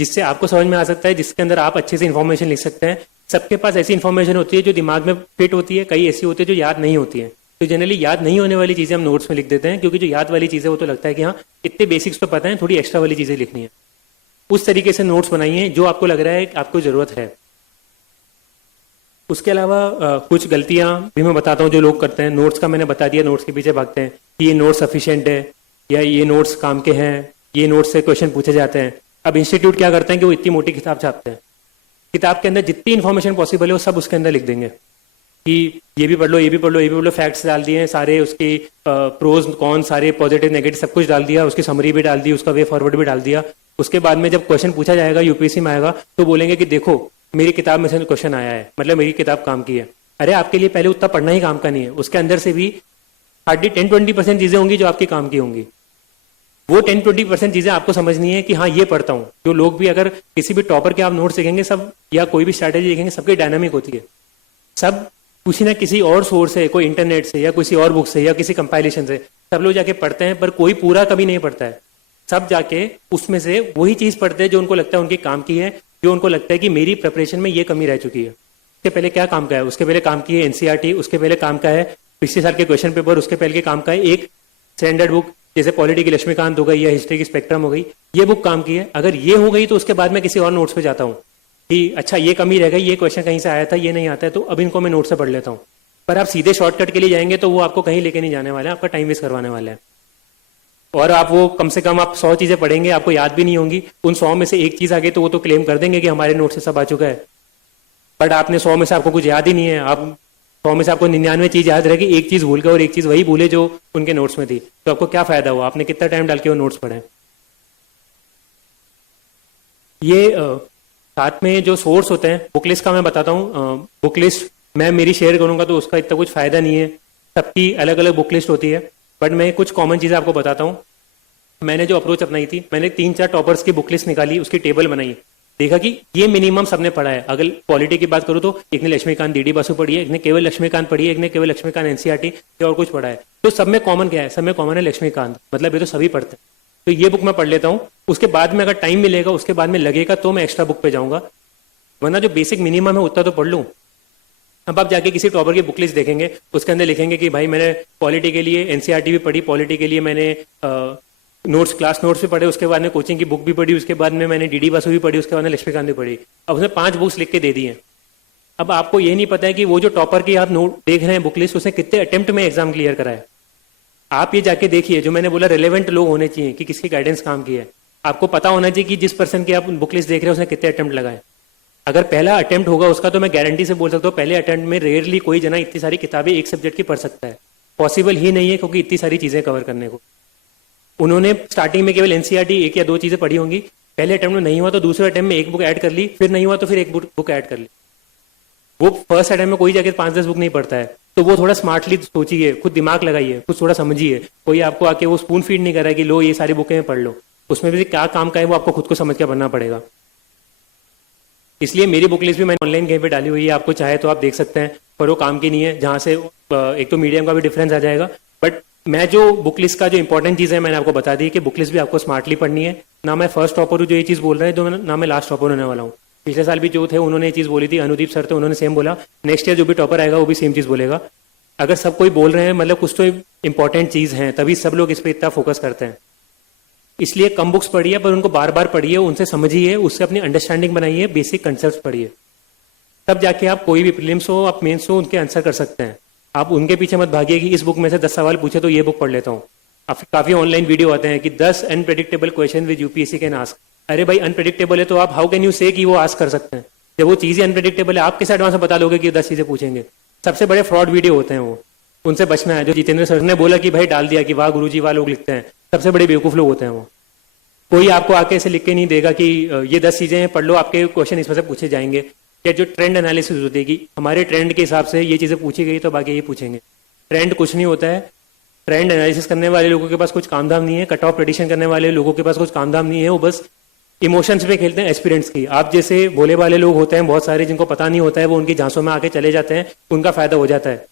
जिससे आपको समझ में आ सकता है, जिसके अंदर आप अच्छे से इन्फॉर्मेशन लिख सकते हैं। सबके पास ऐसी इन्फॉर्मेशन होती है जो दिमाग में फिट होती है, कई ऐसी होती है जो याद नहीं होती है। तो जनरली याद नहीं होने वाली चीजें हम नोट्स में लिख देते हैं, क्योंकि जो याद वाली चीजें वो तो लगता है कि हाँ इतने बेसिक्स तो पता है, थोड़ी एक्स्ट्रा वाली चीजें लिखनी है। उस तरीके से नोट्स बनाइए जो आपको लग रहा है कि आपको जरूरत है। उसके अलावा कुछ गलतियां भी मैं बताता हूं जो लोग करते हैं। नोट्स का मैंने बता दिया, नोट्स के पीछे भागते हैं कि ये नोट्स सफिशिएंट है या ये नोट्स काम के हैं, ये नोट्स से क्वेश्चन पूछे जाते हैं। अब इंस्टीट्यूट क्या करते हैं कि वो इतनी मोटी किताब छापते हैं, किताब के अंदर जितनी इन्फॉर्मेशन पॉसिबल है वो सब उसके अंदर लिख देंगे कि ये भी पढ़ लो, ये भी पढ़ लो, ये भी पढ़ लो। फैक्ट्स डाल दिए हैं सारे, उसकी प्रोज कॉन सारे पॉजिटिव नेगेटिव सब कुछ डाल दिया, उसकी समरी भी डाल दी, उसका वे फॉरवर्ड भी डाल दिया। उसके बाद में जब क्वेश्चन पूछा जाएगा, यूपीएससी में आएगा, तो बोलेंगे कि देखो मेरी किताब में से क्वेश्चन आया है, मतलब मेरी किताब काम की है। अरे आपके लिए पहले उतना पढ़ना ही काम का नहीं है, उसके अंदर से भी हार्डली 10-20% चीजें होंगी जो आपके काम की होंगी। वो 10-20% चीजें आपको समझनी है कि हाँ ये पढ़ता हूँ। जो लोग भी अगर किसी भी टॉपर के आप नोट सीखेंगे सब, या कोई भी स्ट्रैटेजी देखेंगे, सबकी डायनामिक होती है। सब किसी ना किसी और सोर्स से, कोई इंटरनेट से या किसी और बुक से या किसी कंपाइलेशन से सब लोग जाके पढ़ते हैं, पर कोई पूरा कभी नहीं पढ़ता है। सब जाके उसमें से वही चीज पढ़ते हैं जो उनको लगता है उनके काम की है, जो उनको लगता है कि मेरी प्रिपरेशन में ये कमी रह चुकी है। उसके पहले क्या काम का है? उसके पहले काम की है एनसीईआरटी, उसके पहले काम का है पिछले साल के क्वेश्चन पेपर, उसके पहले के काम का है एक स्टैंडर्ड बुक जैसे पॉलिटी की लक्ष्मीकांत हो गई या हिस्ट्री की स्पेक्ट्रम हो गई, ये बुक काम की है। अगर ये हो गई तो उसके बाद मैं किसी और नोट्स पे जाता हूँ कि अच्छा ये कमी रह गई, ये क्वेश्चन कहीं से आया था, ये नहीं आता है, तो अब इनको मैं नोट से पढ़ लेता हूँ। पर आप सीधे शॉर्टकट के लिए जाएंगे तो वो आपको कहीं लेके नहीं जाने वाले हैं, आपका टाइम वेस्ट करवाने वाले हैं। और आप वो कम से कम आप 100 चीजें पढ़ेंगे, आपको याद भी नहीं होंगी। उन 100 में से एक चीज आ गई तो वो तो क्लेम कर देंगे कि हमारे नोट से सब आ चुका है, बट आपने 100 में से आपको कुछ याद ही नहीं है। आप 100 में से आपको 99 चीज याद रहेगी, एक चीज भूल गए और एक चीज वही भूले जो उनके नोट्स में थी, तो आपको क्या फायदा हुआ? आपने कितना टाइम डाल के वो नोट्स पढ़े। ये साथ में जो सोर्स होते हैं, बुक लिस्ट का मैं बताता हूँ। बुक लिस्ट मैं मेरी शेयर करूंगा तो उसका इतना कुछ फायदा नहीं है, सबकी अलग अलग बुक लिस्ट होती है, बट मैं कुछ कॉमन चीजें आपको बताता हूँ। मैंने जो अप्रोच अपनाई थी, मैंने 3-4 टॉपर्स की बुक लिस्ट निकाली, उसकी टेबल बनाई, देखा कि ये मिनिमम सबने पढ़ा है। अगर पॉलिटी की बात करूं तो एक ने लक्ष्मीकांत डीडी बासु पढ़ी है, एक ने केवल लक्ष्मीकांत पढ़ी है, एक ने केवल लक्ष्मीकांत एनसीईआरटी और कुछ पढ़ा है। तो सब में कॉमन क्या है? सब में कॉमन है लक्ष्मीकांत, मतलब ये तो सभी पढ़ते हैं। तो ये बुक मैं पढ़ लेता हूँ, उसके बाद में अगर टाइम मिलेगा, उसके बाद में लगेगा तो मैं एक्स्ट्रा बुक पे जाऊंगा, वरना जो बेसिक मिनिमम है उतना तो पढ़ लूँ। अब आप जाके किसी टॉपर की बुक लिस्ट देखेंगे, उसके अंदर लिखेंगे कि भाई मैंने पॉलिटी के लिए एनसीईआरटी भी पढ़ी, पॉलिटी के लिए मैंने नोट्स क्लास नोट्स भी पढ़े, उसके बाद में कोचिंग की बुक भी पढ़ी, उसके बाद में मैंने डीडी बासु भी पढ़ी, उसके बाद में लक्ष्मीकांत भी पढ़ी। अब उसने 5 बुक्स लिख के दे दी हैं। अब आपको ये नहीं पता है कि वो जो टॉपर की आप नोट देख रहे हैं बुक लिस्ट, उसने कितने अटेम्प्ट में एग्जाम क्लियर करा है। आप ये जाके देखिए, जो मैंने बोला रिलेवेंट लोग होने चाहिए कि किसकी गाइडेंस काम की है। आपको पता होना चाहिए कि जिस पर्सन की आप बुक लिस्ट देख रहे हैं उसने कितने अटेम्प्ट लगाए। अगर पहला अटेम्प्ट होगा उसका, तो मैं गारंटी से बोल सकता हूँ पहले अटेम्प्ट में रेयरली कोई जना इतनी सारी किताबें एक सब्जेक्ट की पढ़ सकता है। पॉसिबल ही नहीं है, क्योंकि इतनी सारी चीजें कवर करने को उन्होंने स्टार्टिंग में केवल एनसीईआरटी 1 या 2 चीजें पढ़ी होंगी। पहले अटेम्प्ट में नहीं हुआ तो दूसरे अटेम्प्ट में एक बुक ऐड कर ली, फिर नहीं हुआ तो फिर एक बुक ऐड कर ली। वो फर्स्ट अटेम्प्ट में कोई जाके 5-10 बुक नहीं पढ़ता है, तो वो थोड़ा स्मार्टली सोचिए, खुद दिमाग लगाइए, कुछ थोड़ा समझिए। कोई आपको आके वो स्पून फीड नहीं कर रहा है कि लो ये सारी बुकें पढ़ लो, उसमें भी क्या काम का है वो आपको खुद को समझ के पढ़ना पड़ेगा। इसलिए मेरी बुक लिस्ट भी मैंने ऑनलाइन कहीं पे डाली हुई है, आपको चाहे तो आप देख सकते हैं, पर वो काम की नहीं है, जहां से एक तो मीडियम का भी डिफरेंस आ जाएगा। बट मैं जो बुक लिस्ट का जो इंपॉर्टेंट चीज है मैंने आपको बता दी कि बुक लिस्ट भी आपको स्मार्टली पढ़नी है। ना मैं फर्स्ट टॉपर हूँ जो ये चीज बोल रहे हैं, तो ना मैं लास्ट टॉपर होने वाला हूँ। पिछले साल भी जो थे उन्होंने ये चीज बोली थी, अनुदीप सर थे, उन्होंने सेम बोला। नेक्स्ट ईयर जो भी टॉपर आएगा वो भी सेम चीज बोलेगा। अगर सब कोई बोल रहे हैं, मतलब कुछ तो इंपॉर्टेंट चीज है, तभी सब लोग इस पर इतना फोकस करते हैं। इसलिए कम बुक्स पढ़िए, पर उनको बार बार पढ़िए, उनसे समझिए, उससे अपनी अंडरस्टैंडिंग बनाइए, बेसिक कंसेप्ट पढ़िए, तब जाके आप कोई भी प्रीलिम्स हो, आप मेंस हो, उनके आंसर कर सकते हैं। आप उनके पीछे मत भागिए कि इस बुक में से 10 सवाल पूछे तो ये बुक पढ़ लेता हूँ। काफी ऑनलाइन वीडियो आते हैं कि 10 unpredictable question with UPSC can ask. अरे भाई अनप्रेडिक्टेबल है तो आप हाउ कैन यू से कि वो आस्क कर सकते हैं? जब वो चीजें अनप्रेडिक्टेबल है, आप कैसे एडवांस में बता दोगे कि 10 चीजें पूछेंगे? सबसे बड़े फ्रॉड वीडियो होते हैं वो, उनसे बचना है। जो जितेंद्र सर ने बोला कि भाई डाल दिया कि वाह गुरुजी वाह लोग लिखते हैं, सबसे बड़े बेवकूफ लोग होते हैं वो। कोई आपको आके ऐसे लिख के नहीं देगा कि ये 10 चीजें पढ़ लो, आपके क्वेश्चन इसमें से पूछे जाएंगे। या जो ट्रेंड एनालिसिस होती है कि हमारे ट्रेंड के हिसाब से ये चीज़ें पूछी गई तो बाकी ये पूछेंगे। ट्रेंड कुछ नहीं होता है। ट्रेंड एनालिसिस करने वाले लोगों के पास कुछ काम धाम नहीं है, कट ऑफ प्रेडिक्शन करने वाले लोगों के पास कुछ काम धाम नहीं है, वो बस इमोशंस पे खेलते हैं एस्पिरेंट्स की। आप जैसे भोले वाले लोग होते हैं बहुत सारे, जिनको पता नहीं होता है, वो उनकी झांसों में आके चले जाते हैं, उनका फायदा हो जाता है।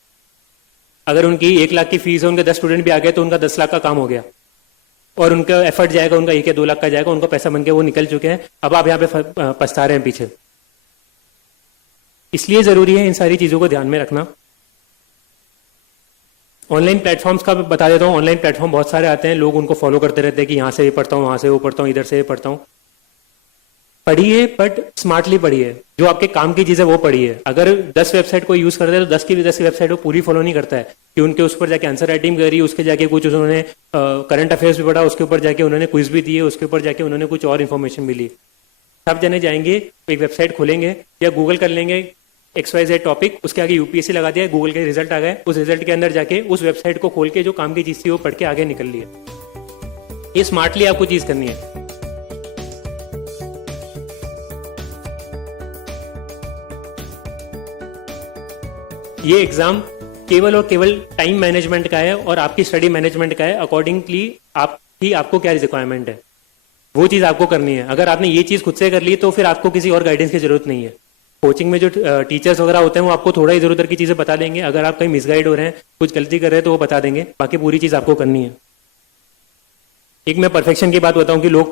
अगर उनकी 1 लाख की फीस है, उनके 10 स्टूडेंट भी आ गए तो उनका 10 लाख का काम हो गया, और उनका एफर्ट जाएगा, उनका 1 या 2 लाख का जाएगा, उनका पैसा बन के वो निकल चुके हैं। अब आप यहाँ पे पछता रहे हैं पीछे। इसलिए जरूरी है इन सारी चीजों को ध्यान में रखना। ऑनलाइन प्लेटफॉर्म्स का बता देता हूँ। ऑनलाइन प्लेटफॉर्म बहुत सारे आते हैं, लोग उनको फॉलो करते रहते हैं कि यहाँ से ये पढ़ता हूँ, वहां से वो पढ़ता हूँ, इधर से ये पढ़ता हूँ। पढ़िए, बट स्मार्टली पढ़िए। जो आपके काम की चीज है वो पढ़िए। अगर 10 वेबसाइट को यूज करते हैं तो 10 की 10 वेबसाइट को पूरी फॉलो नहीं करता है कि उनके उस पर जाके आंसर राइटिंग करी, उसके जाके कुछ उन्होंने करंट अफेयर्स भी पढ़ा, उसके ऊपर जाके उन्होंने क्विज भी दिए, उसके ऊपर जाके उन्होंने कुछ और इन्फॉर्मेशन भी ली। सब जने जाएंगे, एक वेबसाइट खोलेंगे या गूगल कर लेंगे XYZ टॉपिक, उसके आगे UPSC लगा दिया, गूगल के रिजल्ट आ गए, उस रिजल्ट के अंदर जाके उस वेबसाइट को खोल के जो काम की चीज थी वो पढ़ के आगे निकल लिए। ये स्मार्टली आपको चीज करनी है। ये एग्जाम केवल और केवल टाइम मैनेजमेंट का है और आपकी स्टडी मैनेजमेंट का है। अकॉर्डिंगली आपको क्या रिक्वायरमेंट है वो चीज आपको करनी है। अगर आपने ये चीज खुद से कर ली तो फिर आपको किसी और गाइडेंस की जरूरत नहीं है। कोचिंग में जो टीचर्स वगैरह होते हैं वो आपको थोड़ा इधर उधर की चीजें बता देंगे। अगर आप कहीं मिसगाइड हो रहे हैं, कुछ गलती कर रहे हैं तो वो बता देंगे, बाकी पूरी चीज आपको करनी है। एक मैं परफेक्शन की बात बताऊं कि लोग